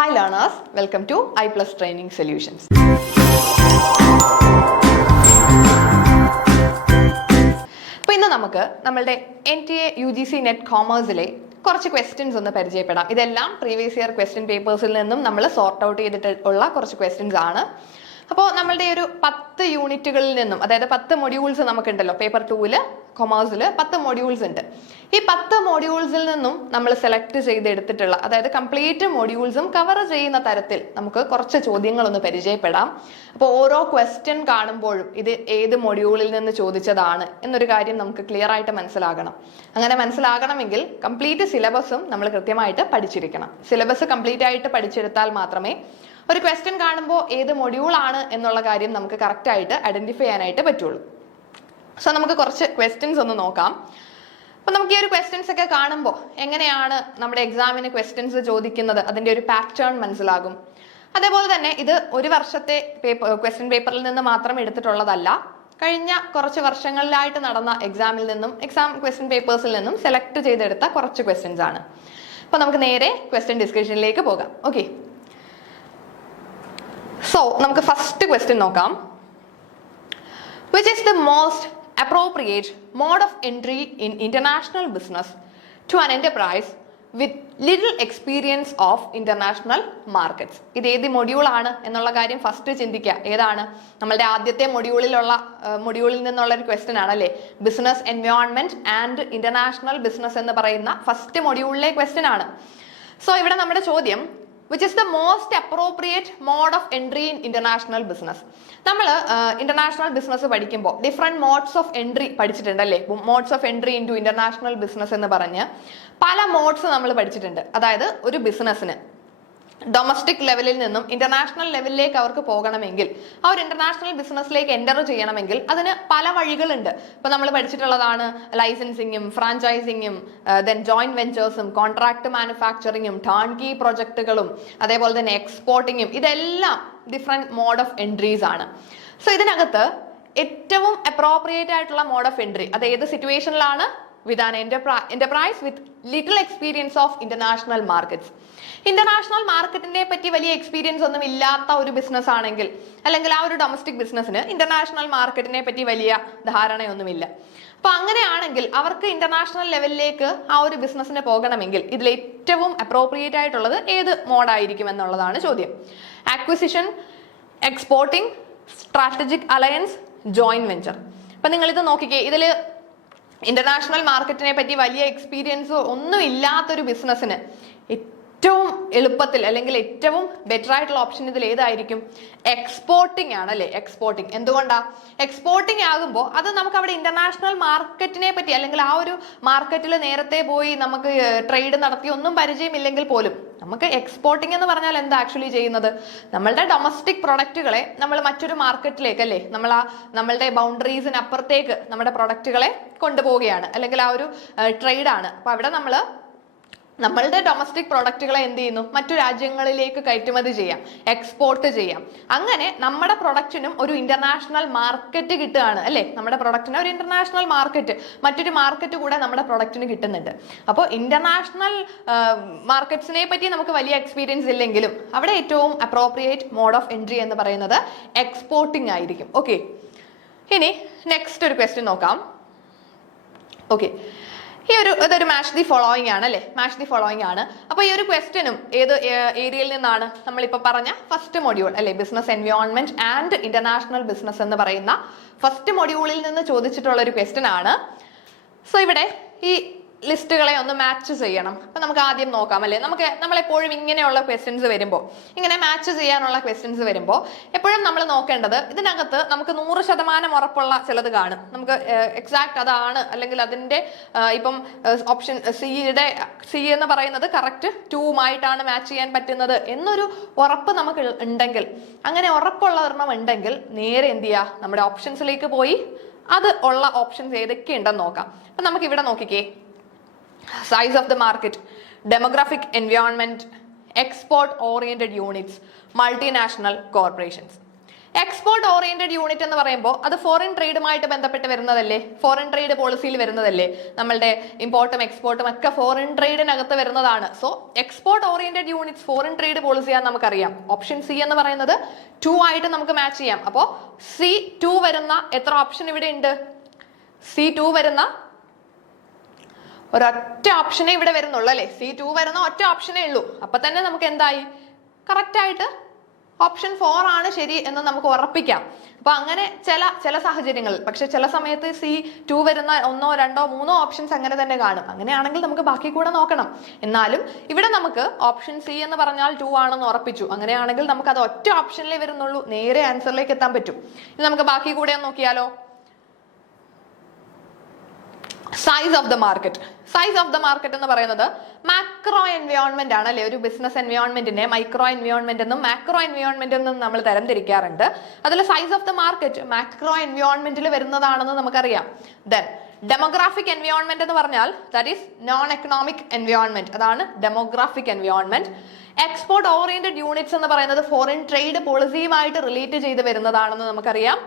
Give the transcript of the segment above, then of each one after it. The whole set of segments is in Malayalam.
Hi learners, welcome to I+ Training Solutions. അപ്പോൾ ഇന്ന് നമുക്ക് നമ്മളുടെ NTA UGC നെറ്റ് കോമേഴ്സിലെ കുറച്ച് ക്വസ്റ്റ്യൻസ് ഒന്ന് പരിചയപ്പെടാം. ഇതെല്ലാം പ്രീവിയസ് ഇയർ ക്വസ്റ്റ്യൻ പേപ്പേഴ്സിൽ നിന്നും നമ്മൾ സോർട്ട് ഔട്ട് ചെയ്തിട്ടുള്ള കുറച്ച് ക്വസ്റ്റ്യൻസ് ആണ്. അപ്പോൾ നമ്മളുടെ ഒരു 10 യൂണിറ്റുകളിൽ നിന്നും, അതായത് 10 മൊഡ്യൂൾസ് നമുക്കുണ്ടല്ലോ പേപ്പർ 2-ൽ കൊമേഴ്സിൽ 10 മൊഡ്യൂൾസ് ഉണ്ട്. ഈ 10 മൊഡ്യൂൾസിൽ നിന്നും നമ്മൾ സെലക്ട് ചെയ്തെടുത്തിട്ടുള്ള, അതായത് കംപ്ലീറ്റ് മൊഡ്യൂൾസും കവർ ചെയ്യുന്ന തരത്തിൽ നമുക്ക് കുറച്ച് ചോദ്യങ്ങളൊന്ന് പരിചയപ്പെടാം. അപ്പോൾ ഓരോ ക്വസ്റ്റ്യൻ കാണുമ്പോഴും ഇത് ഏത് മൊഡ്യൂളിൽ നിന്ന് ചോദിച്ചതാണ് എന്നൊരു കാര്യം നമുക്ക് ക്ലിയർ ആയിട്ട് മനസ്സിലാകണം. അങ്ങനെ മനസ്സിലാകണമെങ്കിൽ കംപ്ലീറ്റ് സിലബസും നമ്മൾ കൃത്യമായിട്ട് പഠിച്ചിരിക്കണം. സിലബസ് കംപ്ലീറ്റ് ആയിട്ട് പഠിച്ചെടുത്താൽ മാത്രമേ ഒരു ക്വസ്റ്റ്യൻ കാണുമ്പോൾ ഏത് മൊഡ്യൂൾ ആണ് എന്നുള്ള കാര്യം നമുക്ക് കറക്റ്റ് ആയിട്ട് ഐഡന്റിഫൈ ചെയ്യാനായിട്ട് പറ്റുള്ളൂ. സോ നമുക്ക് കുറച്ച് ക്വസ്റ്റ്യൻസ് ഒന്ന് നോക്കാം. അപ്പൊ നമുക്ക് ഈ ഒരു ക്വസ്റ്റ്യൻസ് ഒക്കെ കാണുമ്പോൾ എങ്ങനെയാണ് നമ്മുടെ എക്സാമിന് ക്വസ്റ്റ്യൻസ് ചോദിക്കുന്നത്, അതിന്റെ ഒരു പാറ്റേൺ മനസ്സിലാകും. അതേപോലെ തന്നെ ഇത് ഒരു വർഷത്തെ ക്വസ്റ്റ്യൻ പേപ്പറിൽ നിന്ന് മാത്രം എടുത്തിട്ടുള്ളതല്ല, കഴിഞ്ഞ കുറച്ച് വർഷങ്ങളിലായിട്ട് നടന്ന എക്സാമിൽ നിന്നും, എക്സാം ക്വസ്റ്റ്യൻ പേപ്പേഴ്സിൽ നിന്നും സെലക്ട് ചെയ്തെടുത്ത കുറച്ച് ക്വസ്റ്റ്യൻസ് ആണ്. അപ്പൊ നമുക്ക് നേരെ ക്വസ്റ്റ്യൻ ഡിസ്കഷനിലേക്ക് പോകാം. ഓക്കെ, സോ നമുക്ക് ഫസ്റ്റ് ക്വസ്റ്റ്യൻ നോക്കാം. Which is the most appropriate mode of entry in international business to an enterprise with little experience of international markets? ഇത് ഏത് മൊഡ്യൂൾ ആണ് എന്നുള്ള കാര്യം ഫസ്റ്റ് ചിന്തിക്കുക. ഏതാണ് നമ്മളുടെ ആദ്യത്തെ മൊഡ്യൂളിൽ നിന്നുള്ള ഒരു ക്വസ്റ്റ്യൻ ആണ് അല്ലേ, business environment and international business എന്ന് പറയുന്ന ഫസ്റ്റ് മൊഡ്യൂളിലെ ക്വസ്റ്റ്യൻ ആണ്. സോ ഇവിടെ നമ്മുടെ ചോദ്യം which is the most appropriate mode of entry in international business. നമ്മൾ ഇന്റർനാഷണൽ ബിസിനസ് പഠിക്കുമ്പോൾ ഡിഫറെന്റ് മോഡ്സ് ഓഫ് എൻട്രി പഠിച്ചിട്ടുണ്ട് അല്ലേ. Modes of entry into international business എന്ന് പറഞ്ഞ് പല മോഡ്സ് നമ്മൾ പഠിച്ചിട്ടുണ്ട്. അതായത് ഒരു ബിസിനസ്സിന് ഡൊമസ്റ്റിക് ലെവലിൽ നിന്നും ഇന്റർനാഷണൽ ലെവലിലേക്ക് അവർക്ക് പോകണമെങ്കിൽ, ആ ഒരു ഇന്റർനാഷണൽ ബിസിനസ്സിലേക്ക് എൻ്റർ ചെയ്യണമെങ്കിൽ അതിന് പല വഴികളുണ്ട്. ഇപ്പൊ നമ്മൾ പഠിച്ചിട്ടുള്ളതാണ് ലൈസൻസിങ്ങും ഫ്രാഞ്ചൈസിങ്ങും ദെൻ ജോയിന്റ് വെഞ്ചേഴ്സും കോൺട്രാക്ട് മാനുഫാക്ചറിങ്ങും ടേൺകീ പ്രൊജക്ടുകളും അതേപോലെ തന്നെ എക്സ്പോർട്ടിങ്ങും. ഇതെല്ലാം ഡിഫറെന്റ് മോഡ് ഓഫ് എൻട്രീസ് ആണ്. സോ ഇതിനകത്ത് ഏറ്റവും അപ്രോപ്രിയേറ്റ് ആയിട്ടുള്ള മോഡ് ഓഫ് എൻട്രി അത് ഏത് സിറ്റുവേഷനിലാണ്? with an enterprise with little experience of international markets. International മാർക്കറ്റിനെ പറ്റി വലിയ എക്സ്പീരിയൻസ് ഒന്നും ഇല്ലാത്ത ഒരു ബിസിനസ് ആണെങ്കിൽ, അല്ലെങ്കിൽ ആ ഒരു ഡൊമസ്റ്റിക് ബിസിനസ്സിന് ഇന്റർനാഷണൽ മാർക്കറ്റിനെ പറ്റി വലിയ ധാരണയൊന്നുമില്ല. അപ്പൊ അങ്ങനെയാണെങ്കിൽ അവർക്ക് ഇന്റർനാഷണൽ ലെവലിലേക്ക് ആ ഒരു ബിസിനസ്സിന് പോകണമെങ്കിൽ ഇതിൽ ഏറ്റവും അപ്രോപ്രിയേറ്റ് ആയിട്ടുള്ളത് ഏത് മോഡായിരിക്കും എന്നുള്ളതാണ് ചോദ്യം. Acquisition, exporting, strategic alliance, joint venture. അപ്പൊ നിങ്ങൾ ഇത് നോക്കിക്കേ, ഇതില് ഇന്റർനാഷണൽ മാർക്കറ്റിനെ പറ്റി വലിയ എക്സ്പീരിയൻസ് ഒന്നും ഇല്ലാത്തൊരു ബിസിനസ്സിന് ഏറ്റവും എളുപ്പത്തിൽ അല്ലെങ്കിൽ ഏറ്റവും ബെറ്റർ ആയിട്ടുള്ള ഓപ്ഷൻ ഇതിൽ ഏതായിരിക്കും? എക്സ്പോർട്ടിംഗ് ആണ് അല്ലെ. എക്സ്പോർട്ടിംഗ് എന്തുകൊണ്ടാ? എക്സ്പോർട്ടിംഗ് ആകുമ്പോൾ അത് നമുക്ക് അവിടെ ഇന്റർനാഷണൽ മാർക്കറ്റിനെ പറ്റി, അല്ലെങ്കിൽ ആ ഒരു മാർക്കറ്റിൽ നേരത്തെ പോയി നമുക്ക് ട്രേഡ് നടത്തി ഒന്നും പരിചയമില്ലെങ്കിൽ പോലും നമുക്ക് എക്സ്പോർട്ടിംഗ് എന്ന് പറഞ്ഞാൽ എന്താ ആക്ച്വലി ചെയ്യുന്നത്? നമ്മളുടെ ഡൊമസ്റ്റിക് പ്രൊഡക്റ്റുകളെ നമ്മൾ മറ്റൊരു മാർക്കറ്റിലേക്ക് അല്ലേ, നമ്മളുടെ ബൗണ്ടറീസിന് അപ്പുറത്തേക്ക് നമ്മുടെ പ്രൊഡക്റ്റുകളെ കൊണ്ടുപോവുകയാണ്, അല്ലെങ്കിൽ ആ ഒരു ട്രേഡാണ്. അപ്പൊ അവിടെ നമ്മളുടെ ഡൊമസ്റ്റിക് പ്രൊഡക്റ്റുകളെ എന്ത് ചെയ്യുന്നു? മറ്റു രാജ്യങ്ങളിലേക്ക് കയറ്റുമതി ചെയ്യാം, എക്സ്പോർട്ട് ചെയ്യാം. അങ്ങനെ നമ്മുടെ പ്രൊഡക്റ്റിനും ഒരു ഇന്റർനാഷണൽ മാർക്കറ്റ് കിട്ടുകയാണ് അല്ലെ. നമ്മുടെ പ്രൊഡക്റ്റിന് ഒരു ഇന്റർനാഷണൽ മാർക്കറ്റ്, മറ്റൊരു മാർക്കറ്റ് കൂടെ നമ്മുടെ പ്രൊഡക്റ്റിന് കിട്ടുന്നുണ്ട്. അപ്പോൾ ഇന്റർനാഷണൽ മാർക്കറ്റ്സിനെ പറ്റി നമുക്ക് വലിയ എക്സ്പീരിയൻസ് ഇല്ലെങ്കിലും അവിടെ ഏറ്റവും അപ്രോപ്രിയേറ്റ് മോഡ് ഓഫ് എൻട്രി എന്ന് പറയുന്നത് എക്സ്പോർട്ടിംഗ് ആയിരിക്കും. ഓക്കെ, ഇനി നെക്സ്റ്റ് ഒരു ക്വസ്റ്റ്യൻ നോക്കാം. ഓക്കെ, ഇതൊരു മാച്ച് ദി ഫോളോയിങ് ആണ് അല്ലെ. മാച്ച് ദി ഫോളോയിങ് ആണ്. അപ്പൊ ഈ ഒരു ക്വസ്റ്റ്യനും ഏത് ഏരിയയിൽ നിന്നാണ്? നമ്മളിപ്പോ പറഞ്ഞ ഫസ്റ്റ് മൊഡ്യൂൾ അല്ലെ, business environment and international business എന്ന് പറയുന്ന ഫസ്റ്റ് മൊഡ്യൂളിൽ നിന്ന് ചോദിച്ചിട്ടുള്ള ഒരു ക്വസ്റ്റ്യൻ ആണ്. സോ ഇവിടെ ഈ ലിസ്റ്റുകളെ ഒന്ന് മാച്ച് ചെയ്യണം. അപ്പൊ നമുക്ക് ആദ്യം നോക്കാം അല്ലെ. നമ്മളെപ്പോഴും ഇങ്ങനെയുള്ള ക്വസ്റ്റ്യൻസ് വരുമ്പോൾ, ഇങ്ങനെ മാച്ച് ചെയ്യാനുള്ള ക്വസ്റ്റ്യൻസ് വരുമ്പോൾ എപ്പോഴും നമ്മൾ നോക്കേണ്ടത് ഇതിനകത്ത് നമുക്ക് 100% ഉറപ്പുള്ള ചിലത് കാണും. നമുക്ക് എക്സാക്ട് അതാണ്, അല്ലെങ്കിൽ അതിന്റെ ഇപ്പം ഓപ്ഷൻ സി എന്ന് പറയുന്നത് കറക്റ്റ് 2 മാച്ച് ചെയ്യാൻ പറ്റുന്നത് എന്നൊരു ഉറപ്പ് നമുക്ക് ഉണ്ടെങ്കിൽ, അങ്ങനെ ഉറപ്പുള്ള ഒരെണ്ണം ഉണ്ടെങ്കിൽ നേരെ എന്ത് ചെയ്യുക, നമ്മുടെ ഓപ്ഷൻസിലേക്ക് പോയി അത് ഉള്ള ഓപ്ഷൻസ് ഏതൊക്കെ ഉണ്ടെന്ന് നോക്കാം. അപ്പൊ നമുക്ക് ഇവിടെ നോക്കിക്കേ, size of the market, demographic environment, export oriented units, multinational corporations. Export oriented unit എന്ന് പറയുമ്പോൾ അത് ഫോറിൻ ട്രേഡുമായിട്ട് ബന്ധപ്പെട്ട് വരുന്നതല്ലേ, ഫോറിൻ ട്രേഡ് പോളിസിയിൽ വരുന്നതല്ലേ. നമ്മളുടെ ഇമ്പോർട്ടും എക്സ്പോർട്ടും ഒക്കെ ഫോറിൻ ട്രേഡിനകത്ത് വരുന്നതാണ്. So export oriented units foreign trade പോളിസിയാന്ന് നമുക്കറിയാം. ഓപ്ഷൻ സി എന്ന് പറയുന്നത് 2 ആയിട്ട് നമുക്ക് മാച്ച് ചെയ്യാം. അപ്പോൾ C2 വരുന്ന എത്ര ഓപ്ഷൻ ഇവിടെ ഉണ്ട്? C2 വരുന്ന ഒരൊറ്റ ഓപ്ഷനേ ഇവിടെ വരുന്നുള്ളൂ അല്ലെ. C2 വരുന്ന ഒറ്റ ഓപ്ഷനേ ഉള്ളൂ. അപ്പൊ തന്നെ നമുക്ക് എന്തായി? കറക്റ്റ് ആയിട്ട് ഓപ്ഷൻ 4 ആണ് ശരി എന്ന് നമുക്ക് ഉറപ്പിക്കാം. അപ്പൊ അങ്ങനെ ചില സാഹചര്യങ്ങളിൽ, പക്ഷെ ചില സമയത്ത് C2 വരുന്ന 1, 2, 3 ഓപ്ഷൻസ് അങ്ങനെ തന്നെ കാണും. അങ്ങനെയാണെങ്കിൽ നമുക്ക് ബാക്കി കൂടെ നോക്കണം. എന്നാലും ഇവിടെ നമുക്ക് ഓപ്ഷൻ സി എന്ന് പറഞ്ഞാൽ 2 ആണെന്ന് ഉറപ്പിച്ചു. അങ്ങനെയാണെങ്കിൽ നമുക്ക് അത് ഒറ്റ ഓപ്ഷനിലേ വരുന്നുള്ളൂ, നേരെ ആൻസറിലേക്ക് എത്താൻ പറ്റും. ഇനി നമുക്ക് ബാക്കി കൂടെ ഒന്ന് നോക്കിയാലോ. Size of the market. Size of the market എന്ന് പറയുന്നത് മാക്രോ എൻവയോൺമെന്റ് ആണ് അല്ലെ. ഒരു ബിസിനസ് എൻവയോൺമെന്റിനെ മൈക്രോ എൻവയോൺമെന്റ് എന്നും മാക്രോ എൻവയോൺമെന്റ് എന്നും നമ്മൾ തരംതിരിക്കാറുണ്ട്. അതിൽ size of the market macro എൻവയോൺമെന്റിൽ വരുന്നതാണെന്ന് നമുക്കറിയാം. ദെൻ ഡെമോഗ്രാഫിക് എൻവയോൺമെന്റ് എന്ന് പറഞ്ഞാൽ that is non economic environment, അതാണ് demographic environment. Export oriented units എന്ന് പറയുന്നത് ഫോറിൻ ട്രേഡ് പോളിസിയുമായിട്ട് റിലേറ്റ് ചെയ്ത് വരുന്നതാണെന്ന് നമുക്കറിയാം.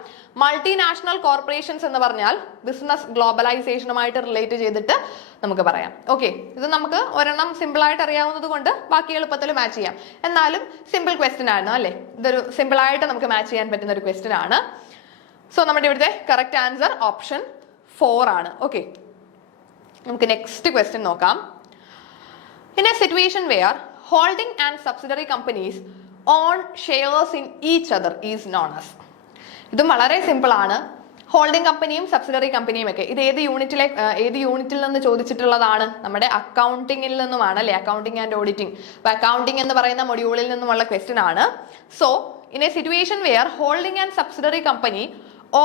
മൾട്ടിനാഷണൽ കോർപ്പറേഷൻസ് എന്ന് പറഞ്ഞാൽ ബിസിനസ് ഗ്ലോബലൈസേഷനുമായിട്ട് റിലേറ്റ് ചെയ്തിട്ട് നമുക്ക് പറയാം. ഓക്കെ, ഇത് നമുക്ക് ഒരെണ്ണം സിമ്പിൾ ആയിട്ട് അറിയാവുന്നത് കൊണ്ട് ബാക്കി എളുപ്പത്തിൽ മാച്ച് ചെയ്യാം. എന്നാലും സിമ്പിൾ ക്വസ്റ്റ്യൻ ആയിരുന്നു അല്ലേ. ഇതൊരു സിമ്പിൾ ആയിട്ട് നമുക്ക് മാച്ച് ചെയ്യാൻ പറ്റുന്ന ഒരു ക്വസ്റ്റ്യൻ ആണ്. സോ നമ്മുടെ ഇവിടുത്തെ കറക്റ്റ് ആൻസർ ഓപ്ഷൻ 4 ആണ്. ഓക്കെ, നമുക്ക് നെക്സ്റ്റ് ക്വസ്റ്റ്യൻ നോക്കാം. In A situation where holding and subsidiary companies own shares in each other is known as. ഇതും വളരെ സിമ്പിൾ ആണ്. ഹോൾഡിംഗ് കമ്പനിയും സബ്സിഡറി കമ്പനിയും ഒക്കെ ഇത് ഏത് യൂണിറ്റിൽ നിന്ന് ചോദിച്ചിട്ടുള്ളതാണ്? നമ്മുടെ അക്കൗണ്ടിങ്ങിൽ നിന്നുമാണ് അല്ലെ. Accounting and auditing. അപ്പൊ അക്കൗണ്ടിങ് എന്ന് പറയുന്ന മൊഡ്യൂളിൽ നിന്നുമുള്ള ക്വസ്റ്റ്യൻ ആണ്. So in A situation where holding and subsidiary company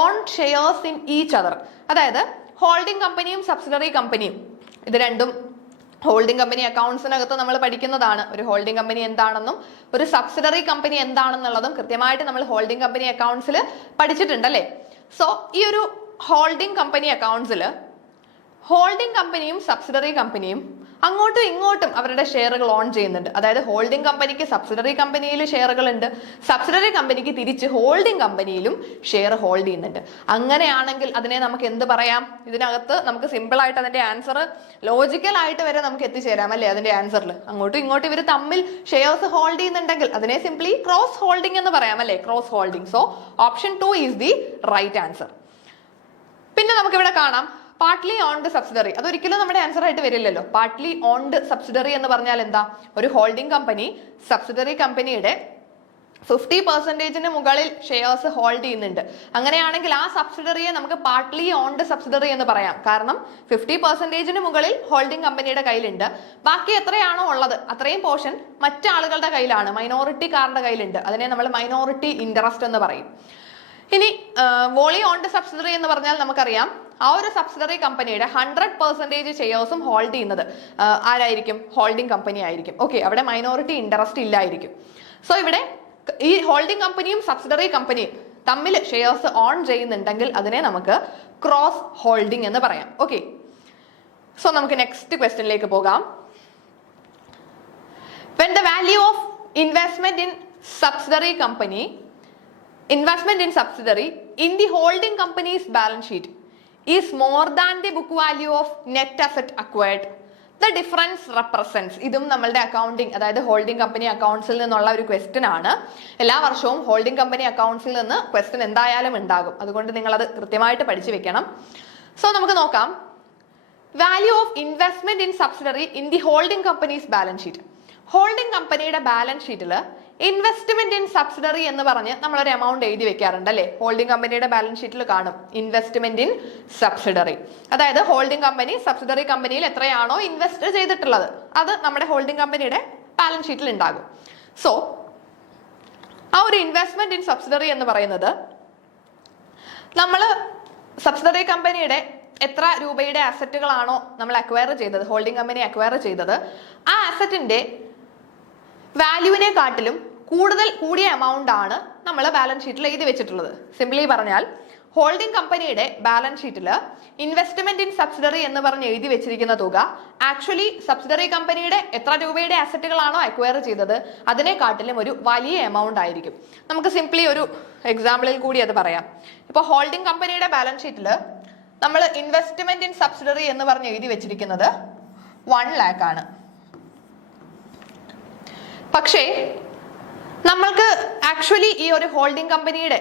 on shares in each other, അതായത് ഹോൾഡിംഗ് കമ്പനിയും സബ്സിഡറി കമ്പനിയും ഇത് രണ്ടും ഹോൾഡിംഗ് കമ്പനി അക്കൗണ്ട്സിനകത്ത് നമ്മൾ പഠിക്കുന്നതാണ്. ഒരു ഹോൾഡിംഗ് കമ്പനി എന്താണെന്നും ഒരു സബ്സിഡറി കമ്പനി എന്താണെന്നുള്ളതും കൃത്യമായിട്ട് നമ്മൾ ഹോൾഡിംഗ് കമ്പനി അക്കൗണ്ട്സിൽ പഠിച്ചിട്ടുണ്ട് അല്ലേ. സോ ഈ ഒരു ഹോൾഡിംഗ് കമ്പനി അക്കൗണ്ട്സിൽ ഹോൾഡിംഗ് കമ്പനിയും സബ്സിഡറി കമ്പനിയും അങ്ങോട്ടും ഇങ്ങോട്ടും അവരുടെ ഷെയറുകൾ ഓൺ ചെയ്യുന്നുണ്ട്. അതായത് ഹോൾഡിംഗ് കമ്പനിക്ക് സബ്സിഡറി കമ്പനിയിൽ ഷെയറുകൾ ഉണ്ട്, സബ്സിഡറി കമ്പനിക്ക് തിരിച്ച് ഹോൾഡിംഗ് കമ്പനിയിലും ഷെയർ ഹോൾഡ് ചെയ്യുന്നുണ്ട്. അങ്ങനെയാണെങ്കിൽ അതിനെ നമുക്ക് എന്ത് പറയാം? ഇതിനകത്ത് നമുക്ക് സിമ്പിൾ ആയിട്ട് അതിന്റെ ആൻസർ ലോജിക്കൽ ആയിട്ട് വരെ നമുക്ക് എത്തിച്ചേരാം അല്ലേ. അതിന്റെ ആൻസറിൽ അങ്ങോട്ടും ഇങ്ങോട്ടും ഇവർ തമ്മിൽ ഷെയർസ് ഹോൾഡ് ചെയ്യുന്നുണ്ടെങ്കിൽ അതിനെ സിംപ്ലി ക്രോസ് ഹോൾഡിംഗ് എന്ന് പറയാം അല്ലേ. Cross holding. So option 2 is the right answer. പിന്നെ നമുക്കിവിടെ കാണാം പാർട്ട്ലി ഓൺഡ് സബ്സിഡറി. അതൊരിക്കലും നമ്മുടെ ആൻസർ ആയിട്ട് വരില്ലല്ലോ. പാർട്ട്ലി ഓൺഡ് സബ്സിഡറി എന്ന് പറഞ്ഞാൽ എന്താ? ഒരു ഹോൾഡിംഗ് കമ്പനി സബ്സിഡറി കമ്പനിയുടെ 50% മുകളിൽ ഷെയർസ് ഹോൾഡ് ചെയ്യുന്നുണ്ട്. അങ്ങനെയാണെങ്കിൽ ആ സബ്സിഡറിയെ നമുക്ക് പാർട്ട്ലി ഓൺഡ് സബ്സിഡറി എന്ന് പറയാം. കാരണം 50% മുകളിൽ ഹോൾഡിംഗ് കമ്പനിയുടെ കയ്യിലുണ്ട്. ബാക്കി എത്രയാണോ ഉള്ളത് അത്രയും പോർഷൻ മറ്റാളുകളുടെ കയ്യിലാണ്, മൈനോറിറ്റിക്കാരുടെ കയ്യിലുണ്ട്. അതിനെ നമ്മൾ മൈനോറിറ്റി ഇൻട്രസ്റ്റ് എന്ന് പറയും. ഇനി വോളി ഓൺഡ് സബ്സിഡറി എന്ന് പറഞ്ഞാൽ നമുക്കറിയാം ആ ഒരു സബ്സിഡറി കമ്പനിയുടെ 100% ഷെയർസും ഹോൾഡ് ചെയ്യുന്നത് ആരായിരിക്കും? ഹോൾഡിംഗ് കമ്പനി ആയിരിക്കും. ഓക്കെ, അവിടെ മൈനോറിറ്റി ഇൻട്രസ്റ്റ് ഇല്ലായിരിക്കും. സോ ഇവിടെ ഈ ഹോൾഡിംഗ് കമ്പനിയും സബ്സിഡറി കമ്പനിയും തമ്മിൽ ഷെയർസ് ഓൺ ചെയ്യുന്നുണ്ടെങ്കിൽ അതിനെ നമുക്ക് ക്രോസ് ഹോൾഡിംഗ് എന്ന് പറയാം. ഓക്കെ, സോ നമുക്ക് നെക്സ്റ്റ് ക്വസ്റ്റ്യനിലേക്ക് പോകാം. When the value of investment in subsidiary in the holding company's balance sheet is more than the book value of net asset acquired, the difference represents. ഇതും നമ്മളുടെ അക്കൗണ്ടിങ്, അതായത് ഹോൾഡിംഗ് കമ്പനി അക്കൗണ്ട്സിൽ നിന്നുള്ള ഒരു ക്വസ്റ്റ്യൻ ആണ്. എല്ലാ വർഷവും ഹോൾഡിംഗ് കമ്പനി അക്കൗണ്ട്സിൽ നിന്ന് ക്വസ്റ്റ്യൻ എന്തായാലും ഉണ്ടാകും. അതുകൊണ്ട് നിങ്ങൾ അത് കൃത്യമായിട്ട് പഠിച്ചു വെക്കണം. സോ നമുക്ക് നോക്കാം. Value of investment in subsidiary in the holding companies balance sheet. Holding കമ്പനിയുടെ ബാലൻസ് ഷീറ്റിൽ ഇൻവെസ്റ്റ്മെന്റ് ഇൻ സബ്സിഡറി എന്ന് പറഞ്ഞ് നമ്മളൊരു എമൗണ്ട് എഴുതി വെക്കാറുണ്ട് അല്ലെ. ഹോൾഡിംഗ് കമ്പനിയുടെ ബാലൻസ് ഷീറ്റിൽ കാണും ഇൻവെസ്റ്റ്മെന്റ് ഇൻ സബ്സിഡറി. അതായത് ഹോൾഡിംഗ് കമ്പനി സബ്സിഡറി കമ്പനിയിൽ എത്രയാണോ ഇൻവെസ്റ്റ് ചെയ്തിട്ടുള്ളത് അത് നമ്മുടെ ഹോൾഡിംഗ് കമ്പനിയുടെ ബാലൻസ് ഷീറ്റിൽ ഉണ്ടാകും. സോ ആ ഒരു ഇൻവെസ്റ്റ്മെന്റ് ഇൻ സബ്സിഡറി എന്ന് പറയുന്നത് നമ്മൾ സബ്സിഡറി കമ്പനിയുടെ എത്ര രൂപയുടെ അസറ്റുകളാണോ നമ്മൾ അക്വയർ ചെയ്തത്, ഹോൾഡിംഗ് കമ്പനി അക്വയർ ചെയ്തത്, ആ അസറ്റിന്റെ വാല്യൂവിനെക്കാട്ടിലും കൂടിയ എമൗണ്ട് ആണ് നമ്മൾ ബാലൻസ് ഷീറ്റിൽ എഴുതി വെച്ചിട്ടുള്ളത്. സിംപ്ലി പറഞ്ഞാൽ ഹോൾഡിംഗ് കമ്പനിയുടെ ബാലൻസ് ഷീറ്റിൽ ഇൻവെസ്റ്റ്മെന്റ് ഇൻ സബ്സിഡറി എന്ന് പറഞ്ഞ് എഴുതി വെച്ചിരിക്കുന്ന തുക ആക്ച്വലി സബ്സിഡറി കമ്പനിയുടെ എത്ര രൂപയുടെ അസറ്റുകളാണോ അക്വയർ ചെയ്തത് അതിനെക്കാട്ടിലും ഒരു വലിയ എമൗണ്ട് ആയിരിക്കും. നമുക്ക് സിംപ്ലി ഒരു എക്സാമ്പിളിൽ കൂടി അത് പറയാം. ഇപ്പോൾ ഹോൾഡിംഗ് കമ്പനിയുടെ ബാലൻസ് ഷീറ്റിൽ നമ്മൾ ഇൻവെസ്റ്റ്മെന്റ് ഇൻ സബ്സിഡറി എന്ന് പറഞ്ഞ് എഴുതി വെച്ചിരിക്കുന്നത് 1 lakh ആണ്. പക്ഷേ നമ്മൾക്ക് ആക്ച്വലി ഈ ഒരു ഹോൾഡിംഗ് കമ്പനിയുടെ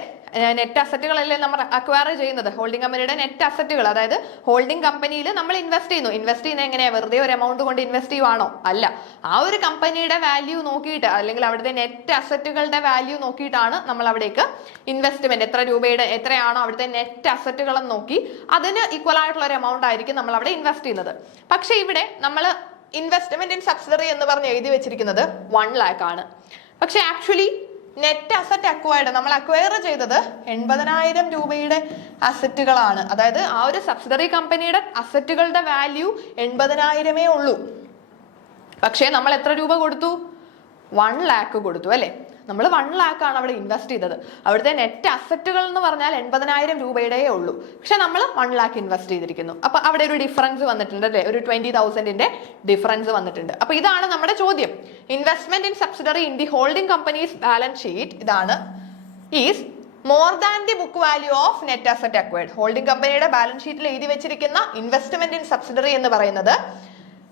നെറ്റ് അസറ്റുകളല്ലേ നമ്മൾ അക്വയർ ചെയ്യുന്നത്. ഹോൾഡിംഗ് കമ്പനിയുടെ നെറ്റ് അസറ്റുകൾ, അതായത് ഹോൾഡിംഗ് കമ്പനിയിൽ നമ്മൾ ഇൻവെസ്റ്റ് ചെയ്യുന്നത് എങ്ങനെയാ, വെറുതെ ഒരു എമൗണ്ട് കൊണ്ട് ഇൻവെസ്റ്റ് ചെയ്യുവാണോ? അല്ല, ആ ഒരു കമ്പനിയുടെ വാല്യൂ നോക്കിയിട്ട് അല്ലെങ്കിൽ അവിടുത്തെ നെറ്റ് അസറ്റുകളുടെ വാല്യൂ നോക്കിയിട്ടാണ് നമ്മൾ അവിടേക്ക് ഇൻവെസ്റ്റ്മെന്റ് എത്രയാണോ അവിടുത്തെ നെറ്റ് അസറ്റുകൾ നോക്കി അതിന് ഈക്വൽ ആയിട്ടുള്ള ഒരു എമൗണ്ട് ആയിരിക്കും നമ്മൾ അവിടെ ഇൻവെസ്റ്റ് ചെയ്യുന്നത്. പക്ഷെ ഇവിടെ നമ്മൾ ഇൻവെസ്റ്റ്മെന്റ് ഇൻ സബ്സിഡറി എന്ന് പറഞ്ഞ് എഴുതി വെച്ചിരിക്കുന്നത് 1 lakh ആണ്. പക്ഷെ ആക്ച്വലി നെറ്റ് അസറ്റ് അക്വയർഡ് നമ്മൾ അക്വയർ ചെയ്തത് 80,000 രൂപയുടെ അസറ്റുകളാണ്. അതായത് ആ ഒരു സബ്സിഡറി കമ്പനിയുടെ അസറ്റുകളുടെ വാല്യൂ 80,000 ഉള്ളൂ. പക്ഷേ നമ്മൾ എത്ര രൂപ കൊടുത്തു? 1 lakh കൊടുത്തു അല്ലെ. നമ്മൾ 1 lakh ആണ് അവിടെ ഇൻവെസ്റ്റ് ചെയ്തത്. അവിടുത്തെ നെറ്റ് അസറ്റുകൾ എന്ന് പറഞ്ഞാൽ 80,000 രൂപയുടെ ഉള്ളൂ. പക്ഷെ നമ്മൾ 1 lakh ഇൻവെസ്റ്റ് ചെയ്തിരിക്കുന്നു. അപ്പൊ അവിടെ ഒരു ഡിഫറൻസ് വന്നിട്ടുണ്ട് അല്ലെ, ഒരു 20,000ന്റെ ഡിഫറൻസ് വന്നിട്ടുണ്ട്. അപ്പൊ ഇതാണ് നമ്മുടെ ചോദ്യം. Investment in subsidiary in the holding companies balance sheet ഇതാണ് is more than the book value of net asset acquired. Holding കമ്പനിയുടെ ബാലൻസ് ഷീറ്റിൽ എഴുതി വെച്ചിരിക്കുന്ന ഇൻവെസ്റ്റ്മെന്റ് ഇൻ സബ്സിഡറി എന്ന് പറയുന്നത്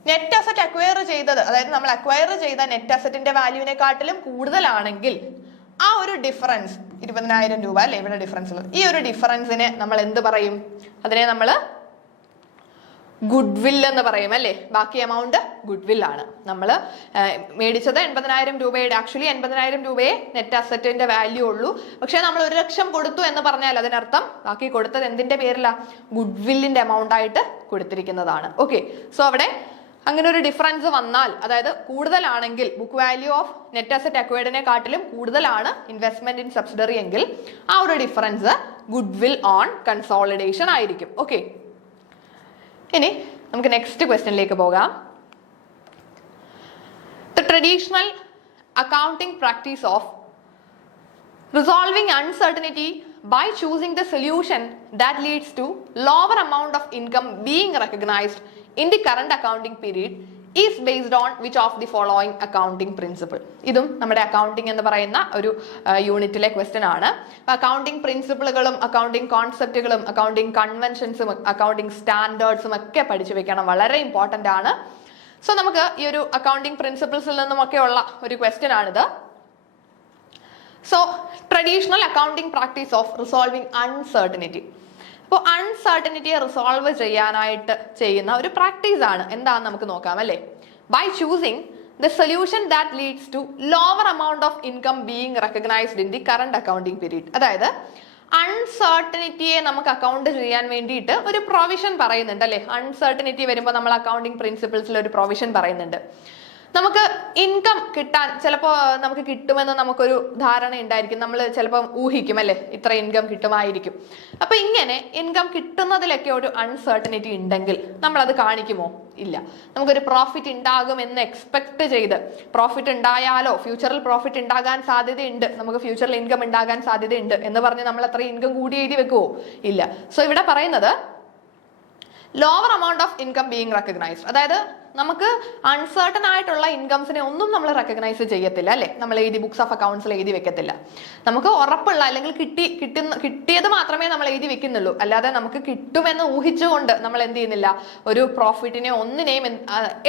നെറ്റ് അസറ്റ് അക്വയർ ചെയ്തത്, അതായത് നമ്മൾ അക്വയർ ചെയ്ത നെറ്റ് അസറ്റിന്റെ വാല്യൂവിനെക്കാട്ടിലും കൂടുതലാണെങ്കിൽ ആ ഒരു ഡിഫറൻസ് 20,000 രൂപ അല്ലെ ഇവിടെ ഡിഫറൻസ് ഉള്ളത്. ഈ ഒരു ഡിഫറൻസിനെ നമ്മൾ എന്ത് പറയും? അതിനെ നമ്മൾ ഗുഡ് വിൽ എന്ന് പറയും അല്ലെ. ബാക്കി എമൗണ്ട് ഗുഡ് വിൽ ആണ്. നമ്മൾ മേടിച്ചത് 80,000 രൂപയുടെ, ആക്ച്വലി 80,000 രൂപയെ നെറ്റ് അസറ്റിന്റെ വാല്യൂ ഉള്ളൂ. പക്ഷെ നമ്മൾ 1 ലക്ഷം കൊടുത്തു എന്ന് പറഞ്ഞാൽ അതിനർത്ഥം ബാക്കി കൊടുത്തത് എന്തിന്റെ പേരിലാ? ഗുഡ് വില്ലിന്റെ എമൗണ്ട് ആയിട്ട് കൊടുത്തിരിക്കുന്നതാണ്. ഓക്കെ, സോ അവിടെ അങ്ങനെ ഒരു ഡിഫറൻസ് വന്നാൽ, അതായത് കൂടുതലാണെങ്കിൽ book value of net asset അക്വയർഡിനെക്കാട്ടിലും കൂടുതലാണ് ഇൻവെസ്റ്റ്മെന്റ് ഇൻ സബ്സിഡറി എങ്കിൽ ആ ഒരു difference goodwill on consolidation ആയിരിക്കും. ഓക്കെ, ഇനി നമുക്ക് നെക്സ്റ്റ് ക്വസ്റ്റ്യനിലേക്ക് പോകാം. The traditional accounting practice of resolving uncertainty by choosing the solution that leads to lower amount of income being recognized in the current accounting period is based on which of the following accounting principle? ഇതും നമ്മുടെ അക്കൗണ്ടിങ് എന്ന് പറയുന്ന ഒരു യൂണിറ്റിലെ ക്വസ്റ്റ്യൻ ആണ്. അക്കൗണ്ടിങ് പ്രിൻസിപ്പിളുകളും അക്കൗണ്ടിങ് കോൺസെപ്റ്റുകളും അക്കൗണ്ടിങ് കൺവെൻഷൻസും അക്കൗണ്ടിങ് സ്റ്റാൻഡേർഡ്സും ഒക്കെ പഠിച്ചു വെക്കണം, വളരെ ഇമ്പോർട്ടന്റ് ആണ്. സോ നമുക്ക് ഈ ഒരു അക്കൗണ്ടിങ് പ്രിൻസിപ്പിൾസിൽ നിന്നുമൊക്കെ ഉള്ള ഒരു ക്വസ്റ്റ്യൻ ആണിത്. So traditional accounting practice of resolving uncertainty. അപ്പോൾ അൺസർട്ടനിറ്റിയെ റിസോൾവ് ചെയ്യാനായിട്ട് ചെയ്യുന്ന ഒരു പ്രാക്ടീസ് ആണ്. എന്താണെന്ന് നമുക്ക് നോക്കാം അല്ലേ. By choosing the solution that leads to lower amount of income being recognised in the current accounting period. അതായത് അൺസർട്ടനിറ്റിയെ നമുക്ക് അക്കൗണ്ട് ചെയ്യാൻ വേണ്ടിയിട്ട് ഒരു പ്രൊവിഷൻ പറയുന്നുണ്ട് അല്ലെ. അൺസർട്ടനിറ്റി വരുമ്പോൾ നമ്മൾ അക്കൗണ്ടിങ് പ്രിൻസിപ്പിൾസിൽ ഒരു പ്രൊവിഷൻ പറയുന്നുണ്ട്. നമുക്ക് ഇൻകം കിട്ടാൻ ചിലപ്പോൾ നമുക്ക് കിട്ടുമെന്ന് നമുക്കൊരു ധാരണ ഉണ്ടായിരിക്കും. നമ്മൾ ചിലപ്പോൾ ഊഹിക്കും അല്ലെ, ഇത്ര ഇൻകം കിട്ടുമായിരിക്കും. അപ്പൊ ഇങ്ങനെ ഇൻകം കിട്ടുന്നതിലൊക്കെ ഒരു അൺസർട്ടനിറ്റി ഉണ്ടെങ്കിൽ നമ്മൾ അത് കാണിക്കുമോ? ഇല്ല. നമുക്കൊരു പ്രോഫിറ്റ് ഉണ്ടാകും എന്ന് എക്സ്പെക്ട് ചെയ്ത് പ്രോഫിറ്റ് ഉണ്ടായാലോ, ഫ്യൂച്ചറിൽ പ്രോഫിറ്റ് ഉണ്ടാകാൻ സാധ്യതയുണ്ട്, നമുക്ക് ഫ്യൂച്ചറിൽ ഇൻകം ഉണ്ടാകാൻ സാധ്യതയുണ്ട് എന്ന് പറഞ്ഞ് നമ്മൾ അത്ര ഇൻകം കൂടി എഴുതി വെക്കുവോ? ഇല്ല. സോ ഇവിടെ പറയുന്നത് lower amount of income being recognised, അതായത് നമുക്ക് അൺസർട്ടൺ ആയിട്ടുള്ള ഇൻകംസിനെ ഒന്നും നമ്മൾ റെക്കഗ്നൈസ് ചെയ്യത്തില്ല അല്ലെ. നമ്മൾ എഴുതി ബുക്സ് ഓഫ് അക്കൗണ്ട്സിൽ എഴുതി വെക്കത്തില്ല. നമുക്ക് ഉറപ്പുള്ള അല്ലെങ്കിൽ കിട്ടിയത് മാത്രമേ നമ്മൾ എഴുതി വെക്കുന്നുള്ളൂ. അല്ലാതെ നമുക്ക് കിട്ടുമെന്ന് ഊഹിച്ചുകൊണ്ട് നമ്മൾ എന്ത് ചെയ്യുന്നില്ല, ഒരു പ്രോഫിറ്റിനെ ഒന്നിനെയും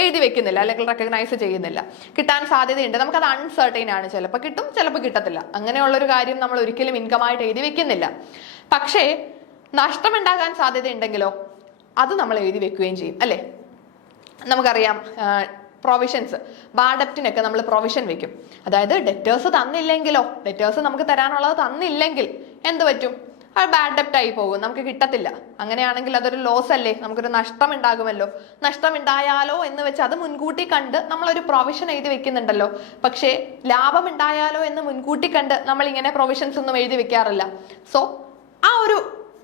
എഴുതി വെക്കുന്നില്ല അല്ലെങ്കിൽ റെക്കഗ്നൈസ് ചെയ്യുന്നില്ല. കിട്ടാൻ സാധ്യതയുണ്ട്, നമുക്കത് അൺസർട്ടൈൻ ആണ്, ചിലപ്പോൾ കിട്ടും ചിലപ്പോൾ കിട്ടത്തില്ല. അങ്ങനെയുള്ളൊരു കാര്യം നമ്മൾ ഒരിക്കലും ഇൻകം ആയിട്ട് എഴുതി വെക്കുന്നില്ല. പക്ഷേ നഷ്ടമുണ്ടാകാൻ സാധ്യത ഉണ്ടെങ്കിലോ അത് നമ്മൾ എഴുതി വെക്കുകയും ചെയ്യും അല്ലെ. നമുക്കറിയാം പ്രൊവിഷൻസ്, ബാഡ് ഡെപ്റ്റിനൊക്കെ നമ്മൾ പ്രൊവിഷൻ വെക്കും. അതായത് ഡെറ്റേഴ്സ് തന്നില്ലെങ്കിലോ, ഡെറ്റേഴ്സ് നമുക്ക് തരാനുള്ളത് തന്നില്ലെങ്കിൽ എന്ത് പറ്റും? അത് ബാഡ് ഡെപ്റ്റ് ആയി പോകും, നമുക്ക് കിട്ടത്തില്ല. അങ്ങനെയാണെങ്കിൽ അതൊരു ലോസ് അല്ലേ, നമുക്കൊരു നഷ്ടം ഉണ്ടാകുമല്ലോ. നഷ്ടം ഉണ്ടായാലോ എന്ന് വെച്ച് അത് മുൻകൂട്ടി കണ്ട് നമ്മളൊരു പ്രൊവിഷൻ എഴുതി വെക്കുന്നുണ്ടല്ലോ. പക്ഷേ ലാഭം ഉണ്ടായാലോ എന്ന് മുൻകൂട്ടി കണ്ട് നമ്മൾ ഇങ്ങനെ പ്രൊവിഷൻസ് ഒന്നും എഴുതി വെക്കാറില്ല. സോ ആ ഒരു